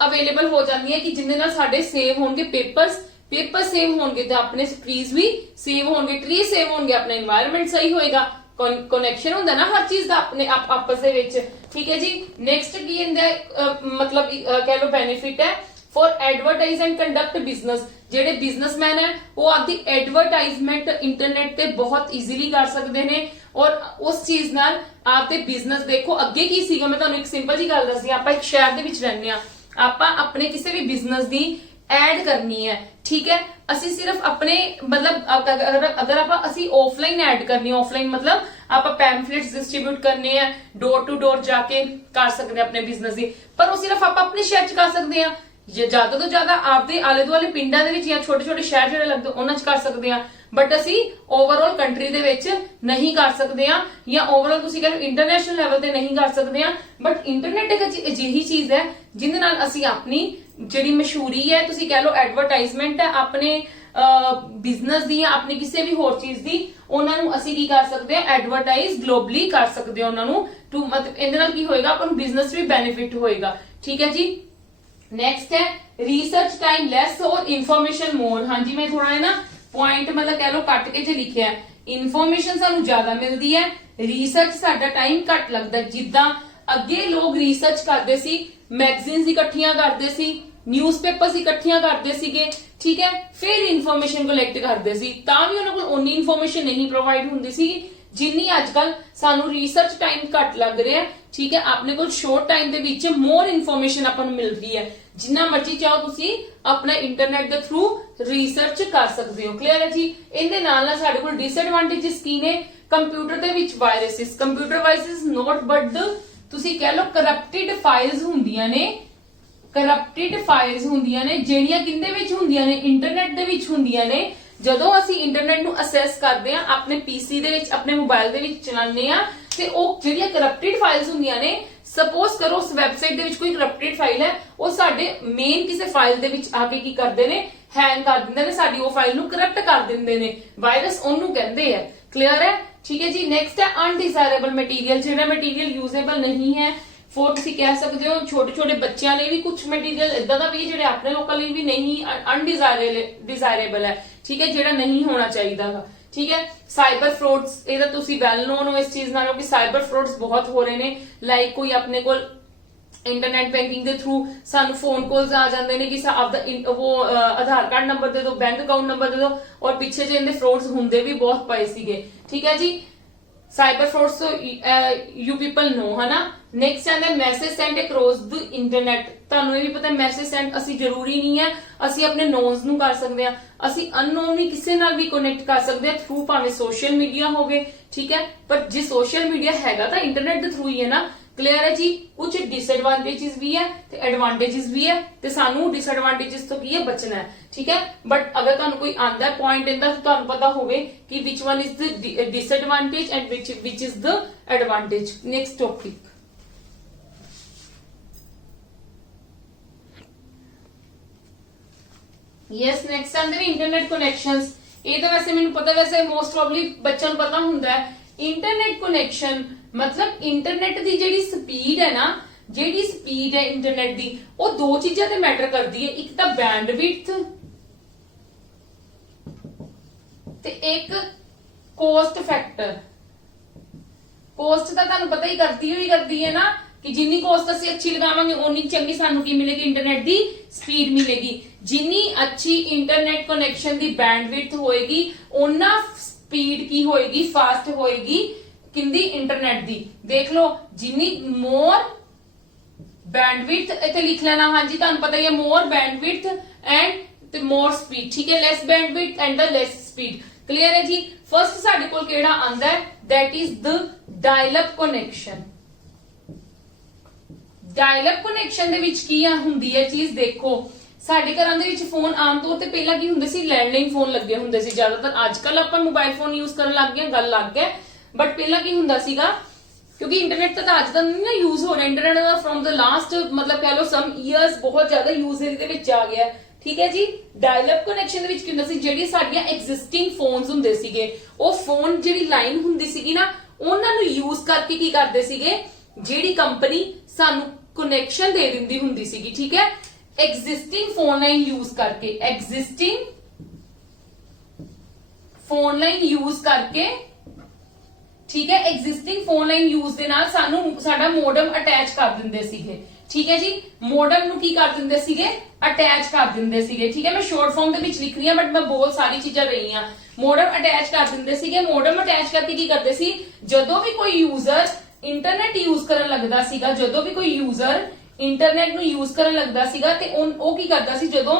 ਅਵੇਲੇਬਲ ਹੋ ਜਾਂਦੀ ਹੈ ਕਿ ਜਿੰਦੇ ਨਾਲ ਸਾਡੇ ਸੇਵ ਹੋਣਗੇ ਪੇਪਰ ਸੇਵ ਹੋਣਗੇ ਤੇ ਆਪਣੇ ਟਰੀਜ਼ ਵੀ ਸੇਵ ਹੋਣਗੇ, ਟਰੀ ਸੇਵ ਹੋਣਗੇ, ਆਪਣਾ এনवायरमेंट ਸਹੀ ਹੋਏਗਾ, ਕਨੈਕਸ਼ਨ ਹੁੰਦਾ ਨਾ ਹਰ ਚੀਜ਼ ਦਾ ਆਪਣੇ ਆਪਸ ਦੇ ਵਿੱਚ, ਠੀਕ ਹੈ ਜੀ। ਨੈਕਸਟ ਕੀ ਹੁੰਦਾ, ਮਤਲਬ ਕਹਿ ਲੋ ਬੈਨੀਫਿਟ ਹੈ for advertise and conduct business. ਜਿਹੜੇ ਬਿਜ਼ਨਸਮੈਨ ਹੈ ਉਹ ਆਪਦੀ ਐਡਵਰਟਾਈਜ਼ਮੈਂਟ ਇੰਟਰਨੈਟ ਤੇ ਬਹੁਤ ਈਜ਼ੀਲੀ ਕਰ ਸਕਦੇ ਨੇ ਔਰ ਉਸ ਚੀਜ਼ ਨਾਲ ਆਪਦੇ ਬਿਜ਼ਨਸ, ਦੇਖੋ ਅੱਗੇ ਕੀ ਸੀਗਾ, ਮੈਂ ਤੁਹਾਨੂੰ ਇੱਕ ਸਿੰਪਲ ਜੀ ਗੱਲ ਦੱਸਦੀ, ਆਪਾਂ ਇੱਕ ਸ਼ਹਿਰ ਦੇ ਵਿੱਚ ਰਹਿੰਦੇ ਆ, ਆਪਾਂ ਆਪਣੇ ਕਿਸੇ ਵੀ ਬਿਜ਼ਨਸ ਦੀ ਐਡ ਕਰਨੀ ਹੈ, ਠੀਕ ਹੈ, ਅਸੀਂ ਸਿਰਫ ਆਪਣੇ ਮਤਲਬ ਅਗਰ ਆਪਾਂ ਅਸੀਂ ਆਫਲਾਈਨ ਐਡ ਕਰਨੀ, ਆਫਲਾਈਨ ਮਤਲਬ ਆਪਾਂ ਪੈਂਫਲੇਟਸ ਡਿਸਟ੍ਰੀਬਿਊਟ ਕਰਨੇ ਆ, ਡੋਰ ਟੂ ਡੋਰ ਜਾ ਕੇ ਕਰ ਸਕਦੇ ਆ ਆਪਣੇ ਬਿਜ਼ਨਸ ਦੀ, ਪਰ ਉਹ ਸਿਰਫ ਆਪਾਂ ਆਪਣੇ ਸ਼ਹਿਰ ਚ ਕਰ ਸਕਦੇ ਆ, ਜ਼ਿਆਦਾ ਤੋਂ ਜ਼ਿਆਦਾ ਆਪਦੇ ਆਲੇ ਦੁਆਲੇ ਪਿੰਡਾਂ ਦੇ ਵਿੱਚ ਜਾਂ ਛੋਟੇ ਛੋਟੇ ਸ਼ਹਿਰ ਜਿਹੜੇ ਲੱਗਦੇ ਉਹਨਾਂ ਚ ਕਰ ਸਕਦੇ ਆ, ਬਟ ਅਸੀਂ ਓਵਰਆਲ ਕੰਟਰੀ ਦੇ ਵਿੱਚ ਨਹੀਂ ਕਰ ਸਕਦੇ ਆ, ਜਾਂ ਓਵਰਆਲ ਤੁਸੀਂ ਕਹਿੰਦੇ ਇੰਟਰਨੈਸ਼ਨਲ ਲੈਵਲ ਤੇ ਨਹੀਂ ਕਰ ਸਕਦੇ ਆ। ਬਟ ਇੰਟਰਨੈਟ ਇੱਕ ਅਜਿਹੀ ਚੀਜ਼ ਹੈ ਜਿਹਦੇ ਨਾਲ ਅਸੀਂ ਆਪਣੀ ਜਿਹੜੀ ਮਸ਼ਹੂਰੀ ਹੈ, ਤੁਸੀਂ ਕਹਿ ਲਓ ਐਡਵਰਟਾਈਜ਼ਮੈਂਟ ਹੈ ਆਪਣੇ ਬਿਜ਼ਨਸ ਦੀ ਜਾਂ ਆਪਣੀ ਕਿਸੇ ਵੀ ਹੋਰ ਚੀਜ਼ ਦੀ, ਉਹਨਾਂ ਨੂੰ ਅਸੀਂ ਕੀ ਕਰ ਸਕਦੇ ਆ, ਐਡਵਰਟਾਈਜ਼ ਗਲੋਬਲੀ ਕਰ ਸਕਦੇ ਆ ਉਹਨਾਂ ਨੂੰ, ਮਤਲਬ ਇਹਦੇ ਨਾਲ ਕੀ ਹੋਏਗਾ, ਆਪਾਂ ਨੂੰ ਬਿਜ਼ਨਸ ਵੀ ਬੈਨੀਫਿਟ ਹੋਏਗਾ, ਠੀਕ ਹੈ ਜੀ। नेक्स्ट है रिसर्च टाइम लेस और इंफॉर्मेशन मोर। हाँ जी, मैं थोड़ा है ना पॉइंट मतलब कह लो कट के च लिखिया है, इन्फॉर्मेशन सानू ज्यादा मिलती है, रिसर्च साडा टाइम घट लगता है। जिद्दां अगे लोग रिसर्च करते सी, मैगजीन्स इकट्ठियां करते सी, न्यूज़पेपर्स इकट्ठियां करते सीगे, ठीक है, फिर इन्फॉर्मेशन कलैक्ट करते सी, तां भी उन्हां कोल उन्नी इन्फॉर्मेशन नहीं प्रोवाइड हुंदी सी जिन्नी अजकल सानू रिसर्च टाइम घट लग रहा है, ठीक है, अपने को शॉर्ट टाइम दे विच मोर इन्फॉर्मेशन अपन मिल रही है, जिन्ना मर्जी चाहो तुसी अपना इंटरनेट दे थ्रू रिसर्च कर सकते हो। क्लियर है जी। इहदे नाल नाल साडे कोल डिसएडवांटेजेस की ने, computer they which viruses, computer viruses not but the तुसी कह लो करप्टेड फाइल्स हुंदियां ने, करप्टेड फाइल्स हुंदियां ने ਜਿਹੜੀਆਂ ਕਿੰਦੇ ਵਿੱਚ ਹੁੰਦੀਆਂ ਨੇ, ਇੰਟਰਨੈਟ ਦੇ ਵਿੱਚ ਹੁੰਦੀਆਂ ਨੇ। ਜਦੋਂ ਅਸੀਂ ਇੰਟਰਨੈਟ ਨੂੰ ਅਸੈਸ ਕਰਦੇ ਆ, ਆਪਣੇ ਪੀਸੀ ਦੇ ਵਿੱਚ, ਆਪਣੇ ਮੋਬਾਈਲ ਦੇ ਵਿੱਚ ਚਲਾਉਂਦੇ ਆ, ਤੇ ਉਹ ਜਿਹੜੀਆਂ ਕਰਪਟਡ ਫਾਈਲਸ ਹੁੰਦੀਆਂ ਨੇ, ਸਪੋਜ਼ ਕਰੋ ਉਸ ਵੈਬਸਾਈਟ ਦੇ ਵਿੱਚ ਕੋਈ ਕਰਪਟਡ ਫਾਈਲ ਹੈ, ਉਹ ਸਾਡੇ ਮੇਨ ਕਿਸੇ ਫਾਈਲ ਦੇ ਵਿੱਚ ਆ ਕੇ ਕੀ ਕਰਦੇ ਨੇ, ਹੈਂਗ ਕਰ ਦਿੰਦੇ ਨੇ, ਸਾਡੀ ਉਹ ਫਾਈਲ ਨੂੰ ਕਰਪਟ ਕਰ ਦਿੰਦੇ ਨੇ, ਵਾਇਰਸ ਉਹਨੂੰ ਕਹਿੰਦੇ ਆ। ਕਲੀਅਰ ਹੈ, ਠੀਕ ਹੈ ਜੀ। ਨੈਕਸਟ ਹੈ ਅਨਡਿਜ਼ਾਇਰੇਬਲ ਮਟੀਰੀਅਲ। ਜਿਹੜਾ ਮਟੀਰੀਅਲ ਯੂਜ਼ੇਬਲ ਨਹੀਂ ਹੈ, ਫੋਰ ਤੁਸੀਂ ਕਹਿ ਸਕਦੇ ਹੋ ਛੋਟੇ ਛੋਟੇ ਬੱਚਿਆਂ ਲਈ ਵੀ ਕੁਝ ਮਟੀਰੀਅਲ ਇਦਾਂ ਦਾ ਵੀ ਜਿਹੜੇ ਆਪਣੇ ਲੋਕਾਂ ਲਈ ਵੀ ਨਹੀਂ ਅਨਡਿਜ਼ਾਇਰੇਬਲ ਹੈ, ਠੀਕ ਹੈ, ਜਿਹੜਾ ਨਹੀਂ ਹੋਣਾ ਚਾਹੀਦਾ, ਠੀਕ ਹੈ। ਸਾਈਬਰ ਫਰॉड्स, ਇਹਦਾ ਤੁਸੀਂ ਵੈਲ ਨੋਨ ਹੋ ਇਸ ਚੀਜ਼ ਨਾਲੋਂ ਕਿ ਸਾਈਬਰ ਫਰॉड्स ਬਹੁਤ ਹੋ ਰਹੇ ਨੇ। ਲਾਈਕ ਕੋਈ ਆਪਣੇ ਕੋਲ इंटरनेट बैंकिंग के थ्रू सानू फोन कॉल्स आ जाते हैं कि आपका वो आधार कार्ड नंबर दे दो, बैंक अकाउंट नंबर दे दो, और पीछे जो इनके फ्रॉड्स होंगे भी बहुत पाए सीगे, ठीक है जी। साइबर फ्रॉड्स तो यू पीपल नो, है ना। नेक्स्ट आंदा message send across the internet. ਤੁਹਾਨੂੰ ਇਹ ਵੀ ਪਤਾ ਮੈਸੇਜ ਸੈਂਡ ਅਸੀਂ ਜ਼ਰੂਰੀ ਨਹੀਂ ਹੈ ਅਸੀਂ ਆਪਣੇ ਨੋਨਸ ਨੂੰ ਕਰ ਸਕਦੇ ਆ, ਅਸੀਂ ਅਨਨੋਨ ਵੀ ਕਿਸੇ ਨਾਲ ਵੀ ਕਨੈਕਟ ਕਰ ਸਕਦੇ ਆ ਥਰੂ ਭਾਵੇਂ ਸੋਸ਼ਲ ਮੀਡੀਆ ਹੋਵੇ, ਠੀਕ ਹੈ। ਪਰ ਜੇ ਸੋਸ਼ਲ ਮੀਡੀਆ ਹੈਗਾ ਤਾਂ ਇੰਟਰਨੈਟ ਦੇ ਥਰੂ ਹੀ ਹੈ ਨਾ। क्लियर है जी। कुछ डिसएडवांटेजेस भी है ते एडवांटेजेस भी है, ते सानू डिसएडवांटेजेस तो की है बचना है, ठीक है। बट अगर तुहानू कोई आंदा पॉइंट इंदा तो तुहानू पता होवे कि which one is the disadvantage and which is the advantage. Next topic, yes next ਆਂਦੇ ਨੇ ਇੰਟਰਨੈਟ ਕਨੈਕਸ਼ਨਸ। ਇਹ ਤਾਂ ਵੈਸੇ ਮੈਨੂੰ ਪਤਾ, ਵੈਸੇ ਮੋਸਟ ਪ੍ਰੋਬਬਲੀ ਬੱਚਿਆਂ ਨੂੰ ਪਤਾ ਹੁੰਦਾ ਹੈ। ਇੰਟਰਨੈਟ ਕਨੈਕਸ਼ਨ ਮਤਲਬ ਇੰਟਰਨੈਟ ਦੀ ਜਿਹੜੀ ਸਪੀਡ ਹੈ ਨਾ, ਜਿਹੜੀ ਸਪੀਡ ਹੈ ਇੰਟਰਨੈਟ ਦੀ, ਉਹ ਦੋ ਚੀਜ਼ਾਂ ਤੇ ਮੈਟਰ ਕਰਦੀ ਹੈ। ਇੱਕ ਤਾਂ ਬੈਂਡਵਿਡਥ ਤੇ ਇੱਕ ਕੋਸਟ ਫੈਕਟਰ। ਕੋਸਟ ਤਾਂ ਤੁਹਾਨੂੰ ਪਤਾ ਹੀ ਕਰਦੀ ਹੈ ਨਾ, ਕਿ ਜਿੰਨੀ ਕੋਸਟ ਅਸੀਂ ਅੱਛੀ ਲਗਾਵਾਂਗੇ ਓਨੀ ਚੰਗੀ ਸਾਨੂੰ ਕੀ ਮਿਲੇਗੀ, ਇੰਟਰਨੈਟ ਦੀ ਸਪੀਡ ਮਿਲੇਗੀ। ਜਿੰਨੀ ਅੱਛੀ ਇੰਟਰਨੈਟ ਕਨੈਕਸ਼ਨ ਦੀ ਬੈਂਡਵਿਡਥ ਹੋਏਗੀ ਓਨਾ ਸਪੀਡ ਕੀ ਹੋਏਗੀ, ਫਾਸਟ ਹੋਏਗੀ ਕਿੰਦੀ, ਇੰਟਰਨੈਟ ਦੀ। ਦੇਖ ਲਓ, ਜਿੰਨੀ ਮੋਰ ਬੈਂਡਵਿਡਥ, ਇੱਥੇ ਲਿਖ ਲੈਣਾ, ਹਾਂਜੀ ਤੁਹਾਨੂੰ ਪਤਾ ਹੀ ਹੈ, ਮੋਰ ਬੈਂਡਵਿਡਥ ਐਂਡ ਤੇ ਮੋਰ ਸਪੀਡ, ਠੀਕ ਹੈ, less bandwidth and the less speed. Clear ਹੈ ਜੀ। ਫਰਸਟ ਸਾਡੇ ਕੋਲ ਕਿਹੜਾ ਆਂਦਾ ਹੈ, that is the dial-up connection। dial-up connection ਦੇ ਵਿੱਚ ਕੀ ਹੁੰਦੀ ਹੈ ਚੀਜ਼, ਦੇਖੋ ਸਾਡੇ ਘਰਾਂ ਦੇ ਵਿੱਚ ਫੋਨ ਆਮ ਤੌਰ ਤੇ ਪਹਿਲਾਂ ਕੀ ਹੁੰਦੇ ਸੀ, ਲੈਂਡਲਾਈਨ ਫੋਨ ਲੱਗੇ ਹੁੰਦੇ ਸੀ ਜ਼ਿਆਦਾਤਰ। ਅੱਜ ਕੱਲ ਆਪਾਂ ਮੋਬਾਈਲ ਫੋਨ ਯੂਜ਼ ਕਰਨ ਲੱਗ ਗਏ, ਗੱਲ ਲੱਗ ਗਿਆ, ਬਟ ਪਹਿਲਾਂ ਕੀ ਹੁੰਦਾ ਸੀਗਾ, ਕਿਉਂਕਿ ਇੰਟਰਨੈਟ ਤਾਂ ਅੱਜ ਦਾ ਨਹੀਂ ਨਾ ਯੂਜ਼ ਹੋ ਰਿਹਾ, internet the from the last ਮਤਲਬ ਕਹ ਲਓ ਸਮ ਇਅਰਸ ਬਹੁਤ ਜ਼ਿਆਦਾ ਯੂਜ਼ੇਜ ਦੇ ਵਿੱਚ ਆ ਗਿਆ, ਠੀਕ ਹੈ ਜੀ। ਡਾਇਲ-ਅਪ ਕਨੈਕਸ਼ਨ ਦੇ ਵਿੱਚ ਕੀ ਹੁੰਦਾ ਸੀ, ਜਿਹੜੀ ਸਾਡੀਆਂ ਐਗਜ਼ਿਸਟਿੰਗ ਫੋਨਸ ਹੁੰਦੇ ਸੀਗੇ, ਉਹ ਫੋਨ ਜਿਹੜੀ ਲਾਈਨ ਹੁੰਦੀ ਸੀਗੀ ਨਾ, ਉਹਨਾਂ ਨੂੰ ਯੂਜ਼ ਕਰਕੇ ਕੀ ਕਰਦੇ ਸੀਗੇ, ਜਿਹੜੀ ਕੰਪਨੀ ਸਾਨੂੰ ਕਨੈਕਸ਼ਨ ਦੇ ਦਿੰਦੀ ਹੁੰਦੀ ਸੀਗੀ, ਠੀਕ ਹੈ, ਐਗਜ਼ਿਸਟਿੰਗ ਫੋਨ ਲਾਈਨ ਯੂਜ਼ ਕਰਕੇ, ਐਗਜ਼ਿਸਟਿੰਗ ਫੋਨ ਲਾਈਨ ਯੂਜ਼ ਕਰਕੇ, ਠੀਕ ਹੈ, ਐਗਜ਼ਿਸਟਿੰਗ ਫੋਨ ਲਾਈਨ ਯੂਜ਼ ਦੇ ਨਾਲ ਸਾਨੂੰ ਸਾਡਾ ਮੋਡਮ ਅਟੈਚ ਕਰ ਦਿੰਦੇ ਸੀਗੇ, ਠੀਕ ਹੈ ਜੀ। ਮੋਡਮ ਨੂੰ ਕੀ ਕਰ ਦਿੰਦੇ ਸੀਗੇ, ਅਟੈਚ ਕਰ ਦਿੰਦੇ ਸੀਗੇ, ਠੀਕ ਹੈ। ਮੈਂ ਸ਼ਾਰਟ ਫਾਰਮ ਦੇ ਵਿੱਚ ਲਿਖ ਰਹੀ ਹਾਂ, ਬਟ ਮੈਂ ਬੋਲ ਸਾਰੀ ਚੀਜ਼ਾਂ ਰਹੀ ਹਾਂ। ਮੋਡਮ ਅਟੈਚ ਕਰ ਦਿੰਦੇ ਸੀਗੇ। ਮੋਡਮ ਅਟੈਚ ਕਰਕੇ ਕੀ ਕਰਦੇ ਸੀ, ਜਦੋਂ ਵੀ ਕੋਈ ਯੂਜ਼ਰ ਇੰਟਰਨੈਟ ਯੂਜ਼ ਕਰਨ ਲੱਗਦਾ ਸੀਗਾ, ਜਦੋਂ ਵੀ ਕੋਈ ਯੂਜ਼ਰ ਇੰਟਰਨੈਟ ਨੂੰ ਯੂਜ਼ ਕਰਨ ਲੱਗਦਾ ਸੀਗਾ, ਤੇ ਉਹ ਕੀ ਕਰਦਾ ਸੀ, ਜਦੋਂ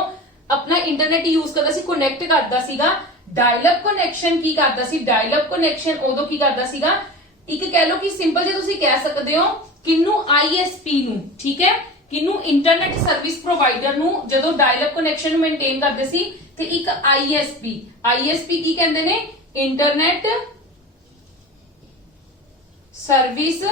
ਆਪਣਾ ਇੰਟਰਨੈਟ ਯੂਜ਼ ਕਰਦਾ ਸੀ, ਕਨੈਕਟ ਕਰਦਾ ਸੀਗਾ, ਡਾਇਲ-ਅਪ ਕਨੈਕਸ਼ਨ ਕੀ ਕਰਦਾ ਸੀ, ਡਾਇਲ-ਅਪ ਕਨੈਕਸ਼ਨ ਉਦੋਂ ਕੀ ਕਰਦਾ ਸੀਗਾ, ਇੱਕ ਕਹਿ ਲਓ ਕਿ ਸਿੰਪਲ ਜੇ ਤੁਸੀਂ ਕਹਿ ਸਕਦੇ ਹੋ, ਕਿਨੂੰ ISP ਨੂੰ, ਠੀਕ ਹੈ, ਕਿਨੂੰ ਇੰਟਰਨੈਟ ਸਰਵਿਸ ਪ੍ਰੋਵਾਈਡਰ ਨੂੰ ਜਦੋਂ ਡਾਇਲ-ਅਪ ਕਨੈਕਸ਼ਨ ਨੂੰ ਮੇਨਟੇਨ ਕਰਦੇ ਸੀ, ਤੇ ਇੱਕ ISP ਕੀ ਕਹਿੰਦੇ ਨੇ, ਇੰਟਰਨੈਟ ਸਰਵਿਸ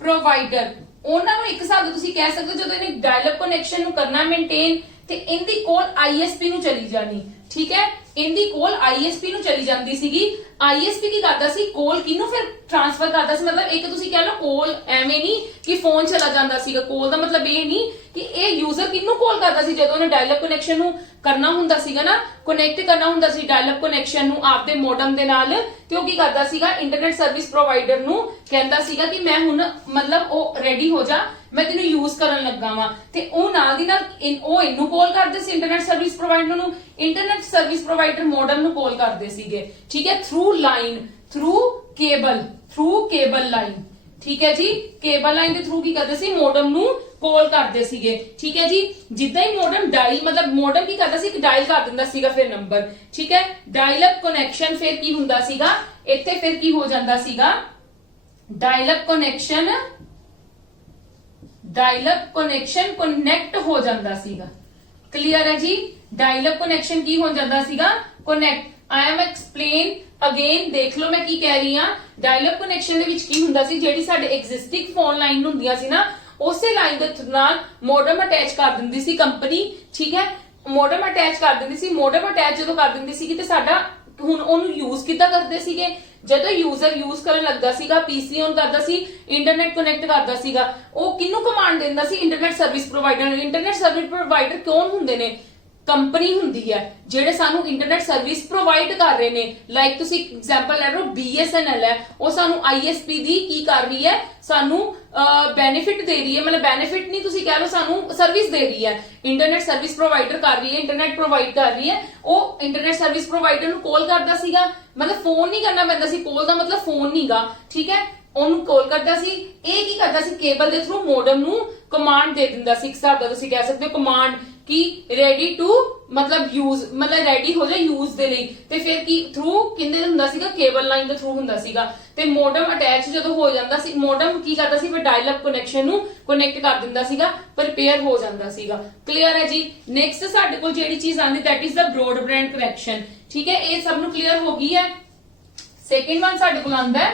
ਪ੍ਰੋਵਾਈਡਰ। ਉਹਨਾਂ ਨੂੰ ਇੱਕ ਹਿਸਾਬ ਨਾਲ ਤੁਸੀਂ ਕਹਿ ਸਕਦੇ ਹੋ, ਜਦੋਂ ਇਹਨੇ ਡਾਇਲ-ਅਪ ਕਨੈਕਸ਼ਨ ਨੂੰ ਕਰਨਾ ਮੇਨਟੇਨ, ਤੇ ਇਹਦੀ ਕੋਲ ISP ਨੂੰ ਚਲੀ ਜਾਣੀ, ਠੀਕ ਹੈ, ਇਹਦੀ ਕੋਲ ISP ਨੂੰ ਚਲੀ ਜਾਂਦੀ ਸੀਗੀ। ISP ਕੀ ਕਰਦਾ ਸੀ, ਕੋਲ ਕਿਹਨੂੰ ਫਿਰ ਟ੍ਰਾਂਸਫਰ ਕਰਦਾ ਸੀ, ਮਤਲਬ ਇੱਕ ਤੁਸੀਂ ਕਹਿ ਲਓ ਕੋਲ ਐਵੇਂ ਨਹੀਂ ਕਿ ਫੋਨ ਚਲਾ ਜਾਂਦਾ ਸੀਗਾ, ਕੋਲ ਦਾ ਮਤਲਬ ਇਹ ਨਹੀਂ ਕਿ ਇਹ ਯੂਜ਼ਰ ਕਿਹਨੂੰ ਕਾਲ ਕਰਦਾ ਸੀ, ਜਦੋਂ ਉਹਨੇ ਡਾਇਲ-ਅਪ ਕਨੈਕਸ਼ਨ ਨੂੰ ਕਰਨਾ ਹੁੰਦਾ ਸੀਗਾ ਨਾ, ਕਨੈਕਟ ਕਰਨਾ ਹੁੰਦਾ ਸੀ ਡਾਇਲ-ਅਪ ਕਨੈਕਸ਼ਨ ਨੂੰ ਆਪਦੇ ਮੋਡਮ ਦੇ ਨਾਲ, ਤੇ ਉਹ ਕੀ ਕਰਦਾ ਸੀਗਾ, ਇੰਟਰਨੈਟ ਸਰਵਿਸ ਪ੍ਰੋਵਾਈਡਰ ਨੂੰ ਕਹਿੰਦਾ ਸੀਗਾ ਕਿ ਮੈਂ ਹੁਣ ਮਤਲਬ ਉਹ ਰੈਡੀ ਹੋ ਜਾ, ਮੈਂ ਤੈਨੂੰ ਯੂਜ਼ ਕਰਨ ਲੱਗਾ ਵਾਂ, ਤੇ ਉਹ ਨਾਲ ਦੀ ਨਾਲ ਉਹ ਇਹਨੂੰ ਕਾਲ ਕਰਦੇ ਸੀ, ਇੰਟਰਨੈਟ ਸਰਵਿਸ ਪ੍ਰੋਵਾਈਡਰ ਨੂੰ, ਇੰਟਰਨੈਟ ਸਰਵਿਸ ਪ੍ਰੋਵਾਈਡਰ ਮੋਡਮ ਨੂੰ ਕਾਲ ਕਰਦੇ ਸੀਗੇ, ਠੀਕ ਹੈ, through line, through cable line, ਠੀਕ ਹੈ ਜੀ। ਕੇਬਲ ਲਾਈਨ ਦੇ ਥਰੂ ਕੀ ਕਰਦੇ ਸੀ, ਮੋਡਮ ਨੂੰ ਕਾਲ ਕਰਦੇ ਸੀਗੇ, ਠੀਕ ਹੈ ਜੀ। ਜਿੱਦਾਂ ਹੀ ਮੋਡਮ ਡਾਇਲ, ਮਤਲਬ ਮੋਡਮ ਕੀ ਕਰਦਾ ਸੀ, ਡਾਇਲ ਕਰ ਦਿੰਦਾ ਸੀਗਾ ਫਿਰ ਨੰਬਰ, ਠੀਕ ਹੈ। ਡਾਇਲ-ਅਪ ਕਨੈਕਸ਼ਨ ਫਿਰ ਕੀ ਹੁੰਦਾ ਸੀਗਾ, ਇੱਥੇ ਫਿਰ ਕੀ ਹੋ ਜਾਂਦਾ ਸੀਗਾ, ਡਾਇਲ-ਅਪ ਕਨੈਕਸ਼ਨ ਕਨੈਕਟ ਹੋ ਜਾਂਦਾ ਸੀਗਾ। ਕਲੀਅਰ ਹੈ ਜੀ। ਡਾਇਲ-ਅਪ ਕਨੈਕਸ਼ਨ ਕੀ ਹੋ ਜਾਂਦਾ ਸੀਗਾ, connect. I am explain again, ਦੇਖ ਲਓ ਮੈਂ ਕੀ ਕਹਿ ਰਹੀ ਹਾਂ। ਡਾਇਲ-ਅਪ ਕਨੈਕਸ਼ਨ ਦੇ ਵਿੱਚ ਕੀ ਹੁੰਦਾ ਸੀ, ਜਿਹੜੀ ਸਾਡੇ ਐਗਜ਼ਿਸਟਿੰਗ ਫੋਨ ਲਾਈਨ ਹੁੰਦੀਆਂ ਸੀ ਨਾ, ਉਸੇ ਲਾਈਨ ਦੇ ਨਾਲ ਮੋਡਮ ਅਟੈਚ ਕਰ ਦਿੰਦੀ ਸੀ ਕੰਪਨੀ, ਠੀਕ ਹੈ, ਮੋਡਮ ਅਟੈਚ ਕਰ ਦਿੰਦੀ ਸੀ। ਮੋਡਮ ਅਟੈਚ ਜਦੋਂ ਕਰ ਦਿੰਦੀ ਸੀਗੀ, ਤੇ ਸਾਡਾ ਹੁਣ ਉਹਨੂੰ ਯੂਜ਼ ਕਿੱਦਾਂ ਕਰਦੇ ਸੀਗੇ, ਜਦੋਂ ਯੂਜ਼ਰ ਯੂਜ਼ ਕਰਨ ਲੱਗਦਾ ਸੀਗਾ, PC ਔਨ ਕਰਦਾ ਸੀ, ਇੰਟਰਨੈਟ ਕਨੈਕਟ ਕਰਦਾ ਸੀਗਾ, ਉਹ ਕਿਹਨੂੰ ਕਮਾਂਡ ਦਿੰਦਾ ਸੀ, ਇੰਟਰਨੈਟ ਸਰਵਿਸ ਪ੍ਰੋਵਾਈਡਰ ਨੂੰ। ਇੰਟਰਨੈਟ ਸਰਵਿਸ ਪ੍ਰੋਵਾਈਡਰ ਕੌਣ ਹੁੰਦੇ ਨੇ, ਕੰਪਨੀ ਹੁੰਦੀ ਹੈ, ਜਿਹੜੇ ਸਾਨੂੰ ਇੰਟਰਨੈਟ ਸਰਵਿਸ ਪ੍ਰੋਵਾਈਡ ਕਰ ਰਹੇ ਨੇ। ਲਾਈਕ ਤੁਸੀਂ ਐਗਜ਼ਾਮਪਲ ਲੈ ਲਓ, BSNL ਹੈ, ਉਹ ਸਾਨੂੰ ISP ਦੀ ਕੀ ਕਰ ਰਹੀ ਹੈ, ਸਾਨੂੰ ਬੈਨੀਫਿਟ ਦੇ ਰਹੀ ਹੈ, ਮਤਲਬ ਬੈਨੀਫਿਟ ਨਹੀਂ ਤੁਸੀਂ ਕਹਿ ਲਓ, ਸਾਨੂੰ ਸਰਵਿਸ ਦੇ ਰਹੀ ਹੈ। ਇੰਟਰਨੈਟ ਸਰਵਿਸ ਪ੍ਰੋਵਾਈਡਰ ਕਰ ਰਹੀ ਹੈ, ਇੰਟਰਨੈਟ ਪ੍ਰੋਵਾਈਡ ਕਰ ਰਹੀ ਹੈ, ਉਹ ਇੰਟਰਨੈਟ ਸਰਵਿਸ ਪ੍ਰੋਵਾਈਡਰ ਨੂੰ ਕਾਲ ਕਰਦਾ ਸੀਗਾ, ਮਤਲਬ ਫੋਨ ਨਹੀਂ ਕਰਨਾ ਪੈਂਦਾ ਸੀ, ਕਾਲ ਦਾ ਮਤਲਬ ਫੋਨ ਨਹੀਂਗਾ, ਠੀਕ ਹੈ, ਉਹਨੂੰ ਕਾਲ ਕਰਦਾ ਸੀ। ਇਹ ਕੀ ਕਰਦਾ ਸੀ, ਕੇਬਲ ਦੇ ਥਰੂ ਮੋਡਮ ਨੂੰ ਕਮਾਂਡ ਦੇ ਦਿੰਦਾ ਸੀ, ਇੱਕ ਹਿਸਾਬ ਦਾ ਤੁਸੀਂ ਕਹਿ ਸਕਦੇ ਹੋ ਕਮਾਂਡ, ਕਿ ਰੈਡੀ ਟੂ ਮਤਲਬ ਯੂਜ਼, ਮਤਲਬ ਰੈਡੀ ਹੋ ਜਾ ਯੂਜ਼ ਦੇ ਲਈ। ਤੇ ਫਿਰ ਕੀ ਥਰੂ ਕਿੰਦੇ ਹੁੰਦਾ ਸੀਗਾ, ਕੇਬਲ ਲਾਈਨ ਦੇ ਥਰੂ ਹੁੰਦਾ ਸੀਗਾ। ਤੇ ਮੋਡਮ ਅਟੈਚ ਜਦੋਂ ਹੋ ਜਾਂਦਾ ਸੀ, ਮੋਡਮ ਕੀ ਕਰਦਾ ਸੀ, ਫਿਰ ਡਾਇਲ-ਅਪ ਕਨੈਕਸ਼ਨ ਨੂੰ ਕਨੈਕਟ ਕਰ ਦਿੰਦਾ ਸੀਗਾ, ਪ੍ਰੀਪੇਅਰ ਹੋ ਜਾਂਦਾ ਸੀਗਾ। ਕਲੀਅਰ ਹੈ ਜੀ। ਨੈਕਸਟ ਸਾਡੇ ਕੋਲ ਜਿਹੜੀ ਚੀਜ਼ ਆਂਦੀ, that is the broadband connection, ਠੀਕ ਹੈ, ਇਹ ਸਭ ਨੂੰ ਕਲੀਅਰ ਹੋ ਗਈ ਹੈ। ਸੈਕਿੰਡ ਵਨ ਸਾਡੇ ਕੋਲ ਆਂਦਾ ਹੈ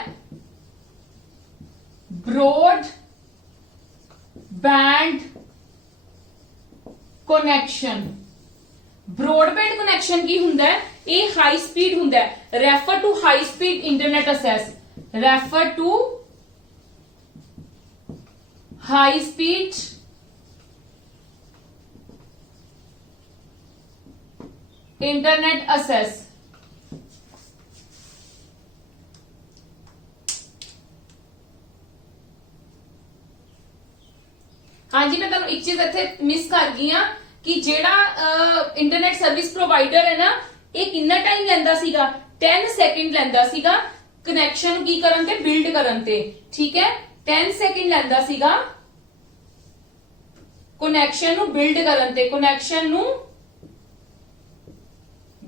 ब्रॉडबैंड कनेक्शन। ब्रॉडबैंड कनैक्शन की हुंदा है, ये हाई स्पीड हुंदा है। Refer to high speed internet access, refer to high speed internet access. हाँ जी, मैं तुहानू एक चीज इत्थे मिस कर गई हां कि जेड़ा इंटरनेट सर्विस प्रोवाइडर है ना, ये कितना टाइम लैंदा सीगा, 10 सेकंड लैंदा सीगा कनैक्शन की करन ते बिल्ड करन ते। ठीक है, 10 सेकंड लैंदा सीगा कनैक्शन नु बिल्ड करन ते, कनैक्शन नु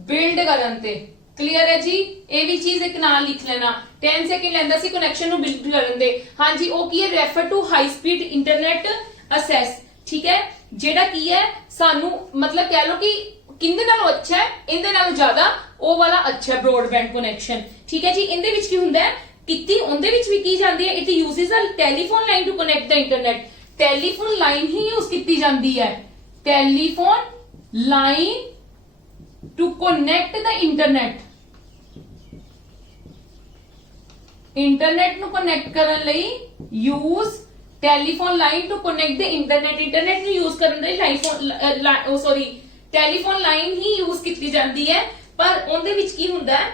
बिल्ड करन ते। क्लियर है जी, ये भी चीज एक नाल लिख लेना, 10 सेकंड लैंदा सी कनैक्शन नु बिल्ड करन दे। हाँ जी, वो की है, refer to high speed internet access. ठीक है, जेड़ा की है सानू मतलब कह लो कि किंदे नालों अच्छा है, इंदे नालों ज्यादा वो वाला अच्छा है ब्रॉडबैंड कनैक्शन। ठीक है जी, इंदे विच की हुंदा है किती उंदे विच भी की जांदी है, it uses a telephone line to connect the internet. Telephone line ही यूज की जाती है, telephone line to connect the internet. Internet नु कनेक्ट करन लई use telephone line to connect the internet. Internet नु यूज करन लई सॉरी टेलीफोन लाइन ही यूज की जाती है, पर उनदे विच की हुंदा है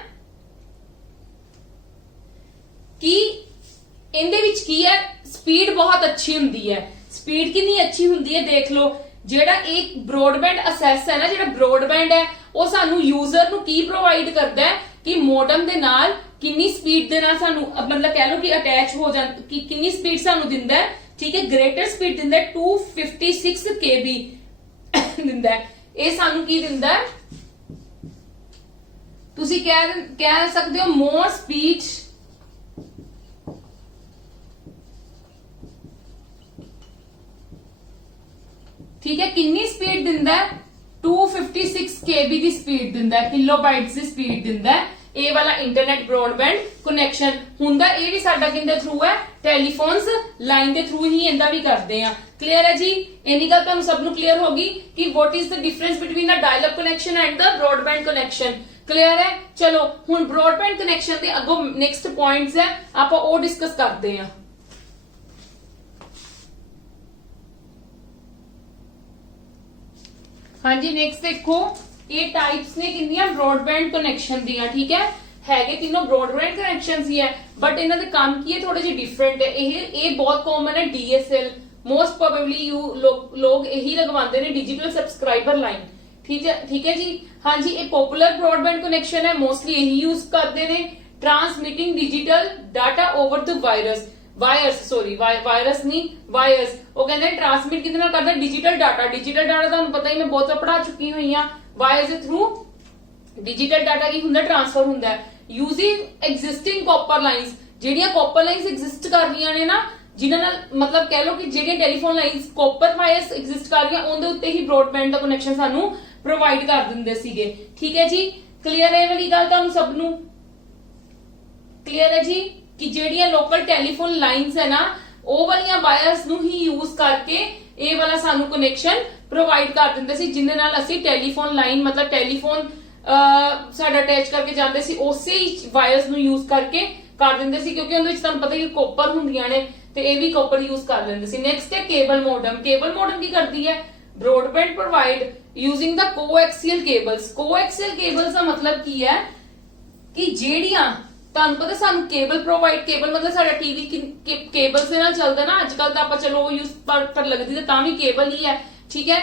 कि इंदे विच की है स्पीड बहुत अच्छी हुंदी है। स्पीड कितनी अच्छी हुंदी है देख लो, जेड़ा एक ब्रॉडबैंड एक्सेस है ना, जेड़ा ब्रॉडबैंड है वो सानू यूजर नु की प्रोवाइड करदा है कि मॉडेम दे नाल कितनी स्पीड दे नाल सानू मतलब कह लो कि अटैच हो जा कि कितनी स्पीड सानू दिंदा है। ठीक है, ग्रेटर स्पीड दिंदा है 256 KB दिंदा है। ये सानू की दिंदा है, तुसी कह सकते हो मोर स्पीड ठीक है, कितनी स्पीड दिंदा है 256 KB दी स्पीड दिंदा है, किलोबाइट्स दी स्पीड दिंदा है। ये वाला इंटरनेट ब्रॉडबैंड कनैक्शन हुंदा, ये भी साडा किंदे थ्रू है, टेलीफोन्स लाइन दे थ्रू ही इंदा भी करदे आ। क्लियर है जी, इन्नी गल तुहानू सब नू क्लियर होगी कि what is the difference between the dial up connection and the broadband connection. Clear है, चलो हुण ब्रॉडबैंड कनैक्शन दे अगो नेक्स्ट पॉइंट्स है, आपां ओ डिस्कस करदे आ। हाँ जी, नेक्स्ट देखो, ये टाइप्स ने कितनियां ब्रॉडबैंड कनैक्शन दियां। ठीक है तीनों ब्रॉडबैंड कनैक्शन ही है, बट इन्हां दे काम की है थोड़े जे डिफरेंट है। ये बहुत कॉमन है, DSL मोस्ट प्रोबेबली लोग यही लगवाते हैं, डिजिटल सब्सक्राइबर लाइन। ठीक है जी। हाँ जी, ये पॉपुलर ब्रॉडबैंड कनैक्शन है, मोस्टली यही यूज करते हैं। Transmitting digital data over the virus नहीं वायरस, वो कहते हैं ट्रांसमिट कितना करता है डिजिटल डाटा। डिजिटल डाटा तुहानू पता ही, मैं बहुत पढ़ा चुकी हुई हूं। वायरस के थ्रू डिजिटल डाटा की हुंदा ट्रांसफर हुंदा है यूजिंग एग्जिस्टिंग कॉपर लाइन्स। जेडियां कॉपर लाइन्स एग्जिस्ट कर रही ने ना, जिन्हां नाल मतलब कह लो कि जेडियां telephone lines copper wires exist कर रही उनदे उत्ते ही ब्रॉडबैंड दा कनैक्शन सानू प्रोवाइड कर दिंदे सीगे। ठीक है जी, क्लियर है वाली गल तुहानू सब नू? क्लियर है जी कि जेडियां लोकल टेलीफोन लाइन्स है ना, ਉਹ ਵਾਲੀਆਂ ਵਾਇਰਸ ਨੂੰ ਹੀ ਯੂਜ਼ ਕਰਕੇ ਇਹ ਵਾਲਾ ਸਾਨੂੰ ਕਨੈਕਸ਼ਨ ਪ੍ਰੋਵਾਈਡ ਕਰ ਦਿੰਦੇ ਸੀ, ਜਿੰਦੇ ਨਾਲ ਅਸੀਂ ਟੈਲੀਫੋਨ ਲਾਈਨ ਮਤਲਬ ਟੈਲੀਫੋਨ ਸਾਡਾ ਅਟੈਚ ਕਰਕੇ ਜਾਂਦੇ ਸੀ, ਉਸੇ ਹੀ ਵਾਇਰਸ ਨੂੰ ਯੂਜ਼ ਕਰਕੇ ਕਰ ਦਿੰਦੇ ਸੀ, ਕਿਉਂਕਿ ਉਹਦੇ ਵਿੱਚ ਤੁਹਾਨੂੰ ਪਤਾ ਹੀ ਕਾਪਰ ਹੁੰਦੀਆਂ ਨੇ ਤੇ ਇਹ ਵੀ ਕਾਪਰ ਯੂਜ਼ ਕਰ ਲੈਂਦੇ ਸੀ। ਨੈਕਸਟ ਹੈ ਕੇਬਲ ਮੋਡਮ। ਕੇਬਲ ਮੋਡਮ ਕੀ ਕਰਦੀ ਹੈ? Broadband provide using the coaxial cables. Coaxial cables का मतलब की है कि जेड़ियां ਤੁਹਾਨੂੰ ਪਤਾ ਸਾਨੂੰ ਕੇਬਲ ਪ੍ਰੋਵਾਈਡ, ਕੇਬਲ ਮਤਲਬ ਸਾਡਾ ਟੀਵੀ ਕੇਬਲ ਦੇ ਨਾਲ ਚੱਲਦਾ ਨਾ ਅੱਜ ਕੱਲ ਤਾਂ ਆਪਾਂ ਚਲੋ ਯੂਜ਼ ਪਰ ਲੱਗਦੀ ਤਾਂ ਵੀ ਕੇਬਲ ਹੀ ਹੈ। ਠੀਕ ਹੈ,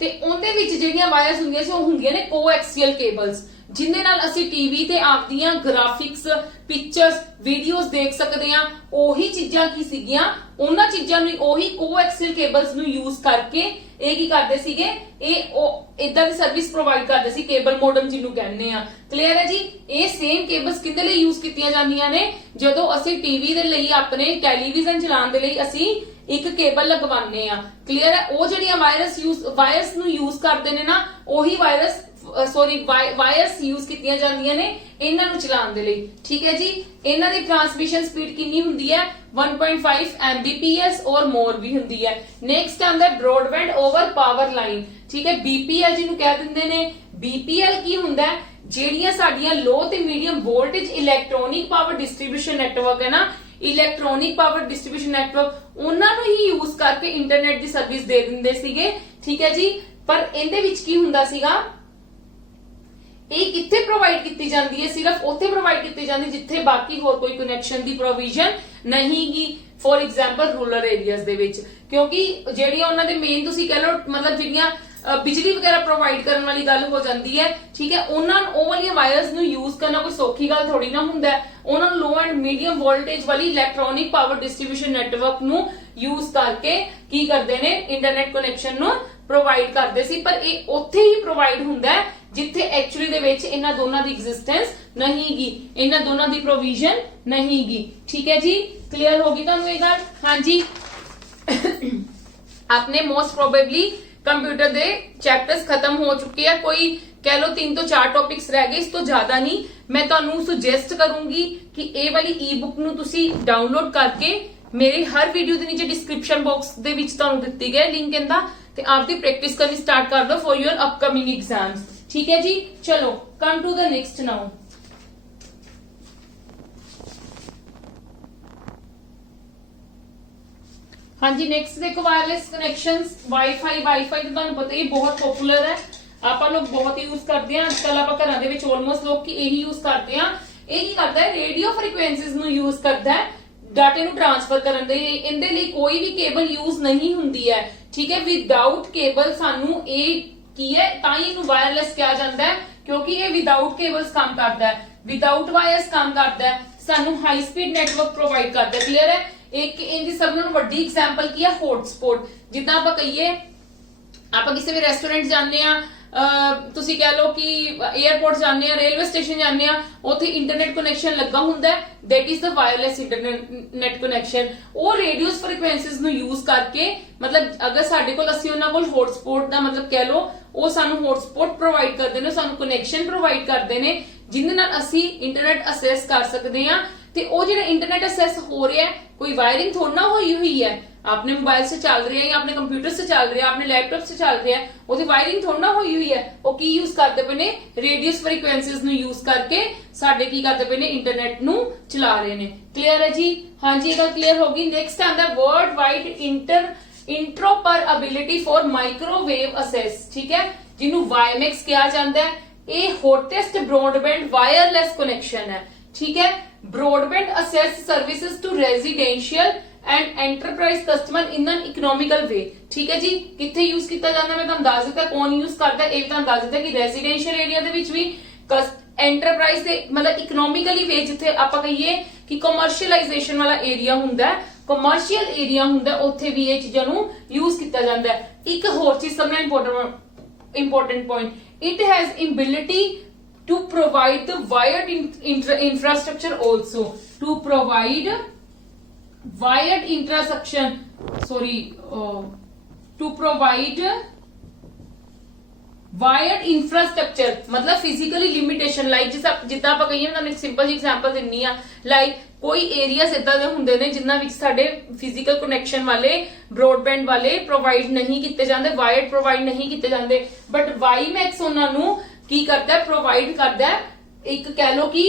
ਤੇ ਉਹਦੇ ਵਿੱਚ ਜਿਹੜੀਆਂ ਵਾਇਰਸ ਹੁੰਦੀਆਂ ਸੀ ਉਹ ਹੁੰਦੀਆਂ ਨੇ ਕੋਐਕਸੀਅਲ ਕੇਬਲਸ, ਜਿੰਦੇ ਨਾਲ ਅਸੀਂ ਟੀਵੀ ਤੇ ਆਪਦੀਆਂ ਗ੍ਰਾਫਿਕਸ ਪਿਕਚਰਸ ਵੀਡੀਓਜ਼ ਦੇਖ ਸਕਦੇ ਆ। ਉਹੀ ਚੀਜ਼ਾਂ ਕੀ ਸੀਗੀਆਂ, ਉਹਨਾਂ ਚੀਜ਼ਾਂ ਨੂੰ ਉਹੀ ਕੋਐਕਸੀਅਲ ਕੇਬਲਸ ਨੂੰ ਯੂਜ਼ ਕਰਕੇ ਇਹ ਕੀ ਕਰਦੇ ਸੀਗੇ, ਇਹ ਇਦਾਂ ਦੀ ਸਰਵਿਸ ਪ੍ਰੋਵਾਈਡ ਕਰਦੇ ਸੀ, ਕੇਬਲ ਮੋਡਮ ਜਿਹਨੂੰ ਕਹਿੰਦੇ ਆ। ਕਲੀਅਰ ਹੈ ਜੀ। ਇਹ ਸੇਮ ਕੇਬਲਸ ਕਿਹਦੇ ਲਈ ਯੂਜ਼ ਕੀਤੀਆਂ ਜਾਂਦੀਆਂ ਨੇ? ਜਦੋਂ ਅਸੀਂ ਟੀਵੀ ਦੇ ਲਈ ਆਪਣੇ ਟੈਲੀਵਿਜ਼ਨ ਚਲਾਉਣ ਦੇ ਲਈ ਅਸੀਂ ਇੱਕ ਕੇਬਲ ਲਗਵਾਉਂਦੇ ਆ। ਕਲੀਅਰ ਹੈ। ਉਹ ਜਿਹੜੀਆਂ ਵਾਇਰਸ ਨੂੰ ਯੂਜ਼ ਕਰਦੇ ਨੇ ਨਾ, ਉਹੀ ਵਾਇਰਸ ਸੌਰੀ ਵਾਇਰਸ ਯੂਜ਼ ਕੀਤੀਆਂ ਜਾਂਦੀਆਂ ਨੇ ਇਹਨਾਂ ਨੂੰ ਚਲਾਉਣ ਦੇ ਲਈ। ਠੀਕ ਹੈ ਜੀ, ਇਹਨਾਂ ਦੀ ਟ੍ਰਾਂਸਮਿਸ਼ਨ ਸਪੀਡ ਕਿੰਨੀ ਹੁੰਦੀ ਹੈ 1.5 Mbps ਔਰ ਮੋਰ ਵੀ ਹੁੰਦੀ ਹੈ। ਨੈਕਸਟ ਆਉਂਦਾ ਬ੍ਰੌਡਬੈਂਡ ਓਵਰ ਪਾਵਰ ਲਾਈਨ। ਠੀਕ ਹੈ, BPL ਜਿਹਨੂੰ ਕਹਿ ਦਿੰਦੇ ਨੇ। BPL ਕੀ ਹੁੰਦਾ ਹੈ, ਜਿਹੜੀਆਂ ਸਾਡੀਆਂ ਲੋ ਤੇ medium voltage electronic power distribution network ਹੈ ਨਾ, ਇਲੈਕਟ੍ਰੋਨਿਕ ਪਾਵਰ ਡਿਸਟ੍ਰੀਬਿਊਸ਼ਨ ਨੈਟਵਰਕ, ਉਹਨਾਂ ਨੂੰ ਹੀ ਯੂਜ਼ ਕਰਕੇ ਇੰਟਰਨੈਟ ਦੀ ਸਰਵਿਸ ਦੇ ਦਿੰਦੇ ਸੀਗੇ। ਠੀਕ ਹੈ ਜੀ, ਪਰ ਇਹਦੇ ਵਿੱਚ ਕੀ ਹੁੰਦਾ ਸੀਗਾ, ਇਹ ਕਿੱਥੇ ਪ੍ਰੋਵਾਈਡ ਕੀਤੀ ਜਾਂਦੀ ਹੈ, ਸਿਰਫ ਉੱਥੇ ਪ੍ਰੋਵਾਈਡ ਕੀਤੀ ਜਾਂਦੀ ਜਿੱਥੇ ਬਾਕੀ ਹੋਰ ਕੋਈ ਕਨੈਕਸ਼ਨ ਦੀ ਪ੍ਰੋਵੀਜ਼ਨ ਨਹੀਂਗੀ। ਫੋਰ ਐਗਜ਼ਾਮਪਲ ਰੂਰਲ ਏਰੀਆਜ਼ ਦੇ ਵਿੱਚ, ਕਿਉਂਕਿ ਜਿਹੜੀਆਂ ਉਹਨਾਂ ਦੇ ਮੇਨ ਤੁਸੀਂ ਕਹਿ ਲਓ ਮਤਲਬ ਜਿਹੜੀਆਂ ਬਿਜਲੀ ਵਗੈਰਾ ਪ੍ਰੋਵਾਈਡ ਕਰਨ ਵਾਲੀ ਗੱਲ ਹੋ ਜਾਂਦੀ ਹੈ। ਠੀਕ ਹੈ, ਉਹਨਾਂ ਨੂੰ ਉਹ ਵਾਲੀਆਂ ਵਾਇਰਸ ਨੂੰ ਯੂਜ਼ ਕਰਨਾ ਕੋਈ ਸੌਖੀ ਗੱਲ ਥੋੜੀ ਨਾ ਹੁੰਦਾ। ਉਹਨਾਂ ਨੂੰ ਲੋ ਐਂਡ ਮੀਡੀਅਮ ਵੋਲਟੇਜ ਵਾਲੀ ਇਲੈਕਟ੍ਰੋਨਿਕ ਪਾਵਰ ਡਿਸਟ੍ਰੀਬਿਊਸ਼ਨ ਨੈਟਵਰਕ ਨੂੰ ਯੂਜ਼ ਕਰਕੇ ਕੀ ਕਰਦੇ ਨੇ, ਇੰਟਰਨੈਟ ਕਨੈਕਸ਼ਨ ਨੂੰ ਪ੍ਰੋਵਾਈਡ ਕਰਦੇ ਸੀ। ਪਰ ਇਹ ਉੱਥੇ ਹੀ ਪ੍ਰੋਵਾਈਡ ਹੁੰਦਾ ਹੈ ਜਿੱਥੇ ਐਕਚੁਅਲੀ ਦੇ ਵਿੱਚ ਇਹਨਾਂ ਦੋਨਾਂ ਦੀ ਐਗਜ਼ਿਸਟੈਂਸ ਨਹੀਂਗੀ, ਇਹਨਾਂ ਦੋਨਾਂ ਦੀ ਪ੍ਰੋਵੀਜ਼ਨ ਨਹੀਂਗੀ। ਠੀਕ ਹੈ ਜੀ, ਕਲੀਅਰ ਹੋ ਗਈ ਤੁਹਾਨੂੰ ਇਹ ਗੱਲ? ਹਾਂਜੀ, ਆਪਣੇ ਮੋਸਟ ਪ੍ਰੋਬੇਬਲੀ ਕੰਪਿਊਟਰ ਦੇ ਚੈਪਟਰਸ ਖਤਮ ਹੋ ਚੁੱਕੇ ਆ। ਕੋਈ ਕਹਿ ਲੋ 3 ਤੋਂ 4 ਟੌਪਿਕਸ ਰਹਿ ਗਏ, ਇਸ ਤੋਂ ਜ਼ਿਆਦਾ ਨਹੀਂ। ਮੈਂ ਤੁਹਾਨੂੰ ਸੁਜੈਸਟ ਕਰੂੰਗੀ ਕਿ ਇਹ ਵਾਲੀ ਈ-ਬੁੱਕ ਨੂੰ ਤੁਸੀਂ ਡਾਊਨਲੋਡ ਕਰਕੇ ਮੇਰੇ ਹਰ ਵੀਡੀਓ ਦੇ ਨੀਚੇ ਡਿਸਕ੍ਰਿਪਸ਼ਨ ਬਾਕਸ ਦੇ ਵਿੱਚ ਤੁਹਾਨੂੰ ਦਿੱਤੀ ਗਈ ਲਿੰਕ ਇਹਦਾ, ਤੇ ਆਪਦੀ ਪ੍ਰੈਕਟਿਸ ਕਰਨੀ ਸਟਾਰਟ ਕਰ ਦਿਓ ਫॉर योर ਅਪਕਮਿੰਗ ਐਗਜ਼ਾਮਸ। ठीक है जी, चलो come to the next now. हाँ जी, नेक्स्ट देखो वायरलेस कनेक्शंस। वाईफाई तो तुहानू पता ही बहुत पॉपुलर है, आप लोग बहुत यूज करते हैं आजकल। आप घरां दे विच ऑलमोस्ट लोग की यही यूज करते हैं। ये की करता है, रेडियो फ्रीक्वेंसीज नू यूज करता है डाटे नू ट्रांसफर करन दे। इहदे लई कोई भी केबल यूज नहीं हुंदी है। ठीक है, विदाउट केबल सानू ये की है ताई इनू वायरलेस किया जाता है, क्योंकि ये विदाउट केबल्स काम करता है, विदाउट वायर्स काम करता है, सानू हाई स्पीड नेटवर्क प्रोवाइड करता है। क्लियर है? एक इनकी सब नालों वड्डी एग्जांपल की है हॉटस्पॉट। जिद्दां आपां कहिए आपां किसी भी रेस्टोरेंट जाने आ, ਤੁਸੀਂ ਕਹਿ ਲਓ ਕਿ 에ਅਰਪੋਰਟ ਜਾਂਦੇ ਆ, ਰੇਲਵੇ ਸਟੇਸ਼ਨ ਜਾਂਦੇ ਆ, ਉੱਥੇ ਇੰਟਰਨੈਟ ਕਨੈਕਸ਼ਨ ਲੱਗਾ ਹੁੰਦਾ ਹੈ, that is the wireless internet connection. ਉਹ ਰੇਡੀਓਸ ਫ੍ਰੀਕੁਐਂਸੀਜ਼ ਨੂੰ ਯੂਜ਼ ਕਰਕੇ, ਮਤਲਬ ਅਗਰ ਸਾਡੇ ਕੋਲ ਅਸੀਂ ਉਹਨਾਂ ਕੋਲ ਹੌਟਸਪੌਟ ਦਾ ਮਤਲਬ ਕਹਿ ਲਓ, ਉਹ ਸਾਨੂੰ ਹੌਟਸਪੌਟ ਪ੍ਰੋਵਾਈਡ ਕਰਦੇ ਨੇ, ਸਾਨੂੰ ਕਨੈਕਸ਼ਨ ਪ੍ਰੋਵਾਈਡ ਕਰਦੇ ਨੇ, ਜਿਹਦੇ ਨਾਲ ਅਸੀਂ ਇੰਟਰਨੈਟ ਅਸੈਸ ਕਰ ਸਕਦੇ ਆ। ਤੇ ਉਹ ਜਿਹੜਾ ਇੰਟਰਨੈਟ ਅਸੈਸ ਹੋ ਰਿਹਾ ਹੈ, ਕੋਈ ਵਾयरिंग थोड़ी ना हुई है, आपने मोबाइल से चल रहा है या अपने कंप्यूटर से चल रहा है, अपने लैपटॉप से चल रहा है, वो वायरिंग थोड़ी ना हुई है। वो की यूज करते पे ने, रेडियस फ्रीक्वेंसीज नु यूज करके साडे की करते पे ने, इंटरनेट नु चला रहे ने। क्लियर है जी? हाँ जी, ये क्लियर होगी। नेक्स्ट आंदा world wide interoperability for microwave assess. ठीक है, जिन्हों वाईमैक्स कहा जाता है। ये हॉटेस्ट ब्रॉडबैंड वायरलेस कनेक्शन है। ठीक है, broadband access services to residential and enterprise customer in an economical way. ठीक है जी, किथे यूज किया जाता मैं तुहानू दस दिता, कौन यूज करता है, तुहानू दस दिता कि रेजिडेंशियल एरिया दे विच भी, एंटरप्राइज दे मतलब इकोनॉमिकली वे, जिथे आपां कहिए कि कमर्शियलाइजेशन वाला एरिया हुंदा है, कमर्शियल एरिया हुंदा है, उत्थे भी ये चीजां नू यूज किया जाता है। एक होर चीज सबने important point, it has ability to provide the wired infrastructure also, to provide wired infrastructure, to provide wired infrastructure मतलब फिजिकली लिमिटेशन, लाइक जिद्दां आपां कहिए मैं एक सिंपल एग्जांपल दिन्नी आ, लाइक कोई एरियास इदां दे हुंदे ने जिन्हां विच साडे फिजिकल कनैक्शन वाले ब्रॉडबैंड वाले प्रोवाइड नहीं कीते जांदे, वायर्ड प्रोवाइड नहीं कीते जांदे, बट वाईमैक्स उन्हां नू की करता है, प्रोवाइड करता है एक कह लो कि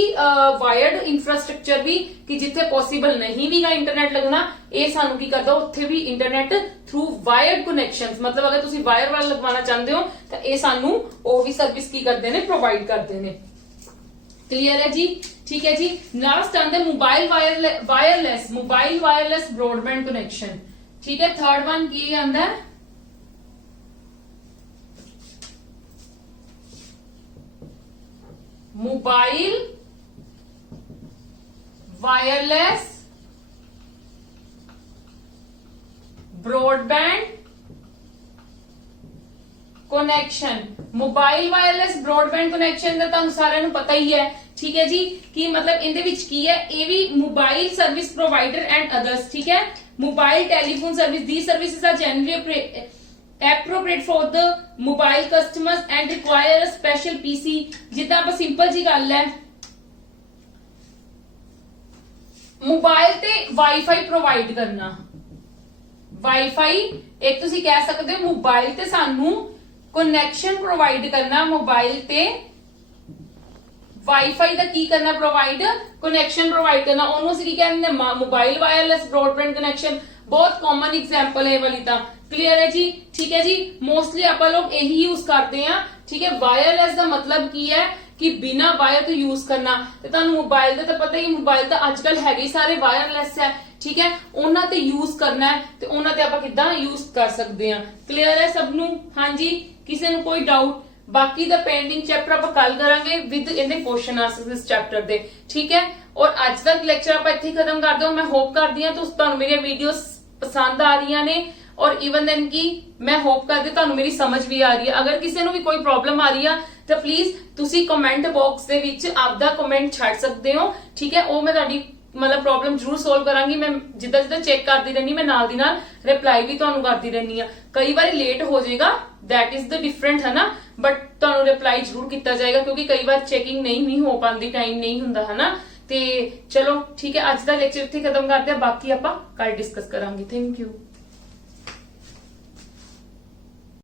वायर्ड इंफ्रास्ट्रक्चर भी, कि जिथे पॉसिबल नहीं भी इंटरनेट लगना, ये सानू की करता उत्थे भी इंटरनेट थ्रू वायर्ड कनैक्शंस, मतलब अगर तुसी वायर वाला लगवाना चाहते हो तो ये सानू वो भी सर्विस की करते हैं, प्रोवाइड करते हैं। क्लियर है जी? ठीक है जी। लास्ट आंदा मोबाइल वायरलेस ब्रॉडबैंड कनेक्शन। ठीक है, थर्ड वन की आंदा mobile wireless broadband connection. Mobile wireless broadband connection का तुहानू सारिਆਂ ਨੂੰ पता ही है। ठीक है जी, कि मतलब इहदे विच की है, ये भी mobile service provider and others. ठीक है, mobile telephone service, the services are appropriate for the mobile customers and require a special PC। ਜਿੱਦਾਂ ਆਪਾਂ ਸਿੰਪਲ ਜੀ ਗੱਲ ਹੈ, ਮੋਬਾਈਲ ਤੇ ਵਾਈਫਾਈ ਪ੍ਰੋਵਾਈਡ ਕਰਨਾ। ਵਾਈਫਾਈ ਇੱਕ ਤੁਸੀਂ ਕਹਿ ਸਕਦੇ ਹੋ ਮੋਬਾਈਲ ਤੇ ਸਾਨੂੰ ਕਨੈਕਸ਼ਨ ਪ੍ਰੋਵਾਈਡ ਕਰਨਾ, ਮੋਬਾਈਲ ਤੇ ਵਾਈਫਾਈ ਦਾ ਕੀ ਕਰਨਾ ਪ੍ਰੋਵਾਈਡ, ਕਨੈਕਸ਼ਨ ਪ੍ਰੋਵਾਈਡ ਕਰਨਾ, ਉਹਨੂੰ ਅਸੀਂ ਕੀ ਕਹਿੰਦੇ ਨੇ ਮੋਬਾਈਲ ਵਾਇਰਲੈਸ ਬ੍ਰੌਡਬੈਂਡ ਕਨੈਕਸ਼ਨ। ਬਹੁਤ ਕਾਮਨ ਐਗਜ਼ਾਮਪਲ ਹੈ ਇਹ ਵਾਲੀ ਤਾਂ ਕਲੀਅਰ ਹੈ ਜੀ। ਠੀਕ ਹੈ ਜੀ, ਮੋਸਟਲੀ ਆਪਾਂ ਲੋਕ ਇਹੀ ਯੂਜ਼ ਕਰਦੇ ਆ। ਠੀਕ ਹੈ, ਵਾਇਰਲੈਸ ਦਾ ਮਤਲਬ ਕੀ ਹੈ ਕਿ ਬਿਨਾ ਵਾਇਰ ਤੋਂ ਯੂਜ਼ ਕਰਨਾ। ਤੇ ਤੁਹਾਨੂੰ ਮੋਬਾਈਲ ਦਾ ਤਾਂ ਪਤਾ ਹੀ, ਮੋਬਾਈਲ ਤਾਂ ਅੱਜ ਕੱਲ ਹੈਗੇ ਸਾਰੇ ਵਾਇਰਲੈਸ ਹੈ। ਠੀਕ ਹੈ, ਉਹਨਾਂ ਤੇ ਯੂਜ਼ ਕਰਨਾ ਹੈ ਤੇ ਉਹਨਾਂ ਤੇ ਆਪਾਂ ਕਿੱਦਾਂ ਯੂਜ਼ ਕਰ ਸਕਦੇ ਆ। ਕਲੀਅਰ ਹੈ ਸਭ ਨੂੰ? ਹਾਂਜੀ, ਕਿਸੇ ਨੂੰ ਕੋਈ ਡਾਊਟ? ਬਾਕੀ ਦਾ ਪੈਂਡਿੰਗ ਚੈਪਟਰ ਆਪਾਂ ਕੱਲ ਕਰਾਂਗੇ ਵਿਦ ਇਹਦੇ ਕੁਐਸਚਨ ਆਂਸਰਸ ਇਸ ਚੈਪਟਰ ਦੇ। ਠੀਕ ਹੈ, ਔਰ ਅੱਜ ਦਾ ਲੈਕਚਰ ਆਪਾਂ ਇੱਥੇ ਖਤਮ ਕਰ ਦੋ। ਮੈਂ ਹੋਪ ਕਰਦੀ ਹਾਂ ਤੁਹਾਨੂੰ ਮੇਰੀਆਂ ਵੀਡੀਓਜ਼ ਪਸੰਦ ਆ ਰਹੀਆਂ ਨੇ, ਔਰ ਇਵਨ ਦੈਨ ਕੀ ਮੈਂ ਹੋਪ ਕਰਦੀ ਤੁਹਾਨੂੰ ਮੇਰੀ ਸਮਝ ਵੀ ਆ ਰਹੀ ਹੈ। ਅਗਰ ਕਿਸੇ ਨੂੰ ਵੀ ਕੋਈ ਪ੍ਰੋਬਲਮ ਆ ਰਹੀ ਆ ਤਾਂ ਪਲੀਜ਼ ਤੁਸੀਂ ਕਮੈਂਟ ਬਾਕਸ ਦੇ ਵਿੱਚ ਆਪਦਾ ਕਮੈਂਟ ਛੱਡ ਸਕਦੇ ਹੋ। ਠੀਕ ਹੈ, ਉਹ ਮੈਂ ਤੁਹਾਡੀ ਮਤਲਬ ਪ੍ਰੋਬਲਮ ਜ਼ਰੂਰ ਸੋਲਵ ਕਰਾਂਗੀ। ਮੈਂ ਜਿੱਦਾਂ ਜਿੱਦਾਂ ਚੈੱਕ ਕਰਦੀ ਰਹਿਣੀ, ਮੈਂ ਨਾਲ ਦੀ ਨਾਲ ਰਿਪਲਾਈ ਵੀ ਤੁਹਾਨੂੰ ਕਰਦੀ ਰਹਿਣੀ ਆ। ਕਈ ਵਾਰੀ ਲੇਟ ਹੋ ਜਾਏਗਾ, that is the different ਹੈ ਨਾ, ਬਟ ਤੁਹਾਨੂੰ ਰਿਪਲਾਈ ਜ਼ਰੂਰ ਕੀਤਾ ਜਾਏਗਾ ਕਿਉਂਕਿ ਕਈ ਵਾਰ ਚੈਕਿੰਗ ਨਹੀਂ ਹੋ ਪਾਉਂਦੀ, ਟਾਈਮ ਨਹੀਂ ਹੁੰਦਾ ਹੈ ਨਾ। ਤੇ ਚਲੋ ਠੀਕ ਹੈ, ਅੱਜ ਦਾ ਲੈਕਚਰ ਇੱਥੇ ਖਤਮ ਕਰਦੇ ਆ, ਬਾਕੀ ਆਪਾਂ ਕੱਲ ਡਿਸਕਸ ਕਰਾਂਗੇ। Thank you.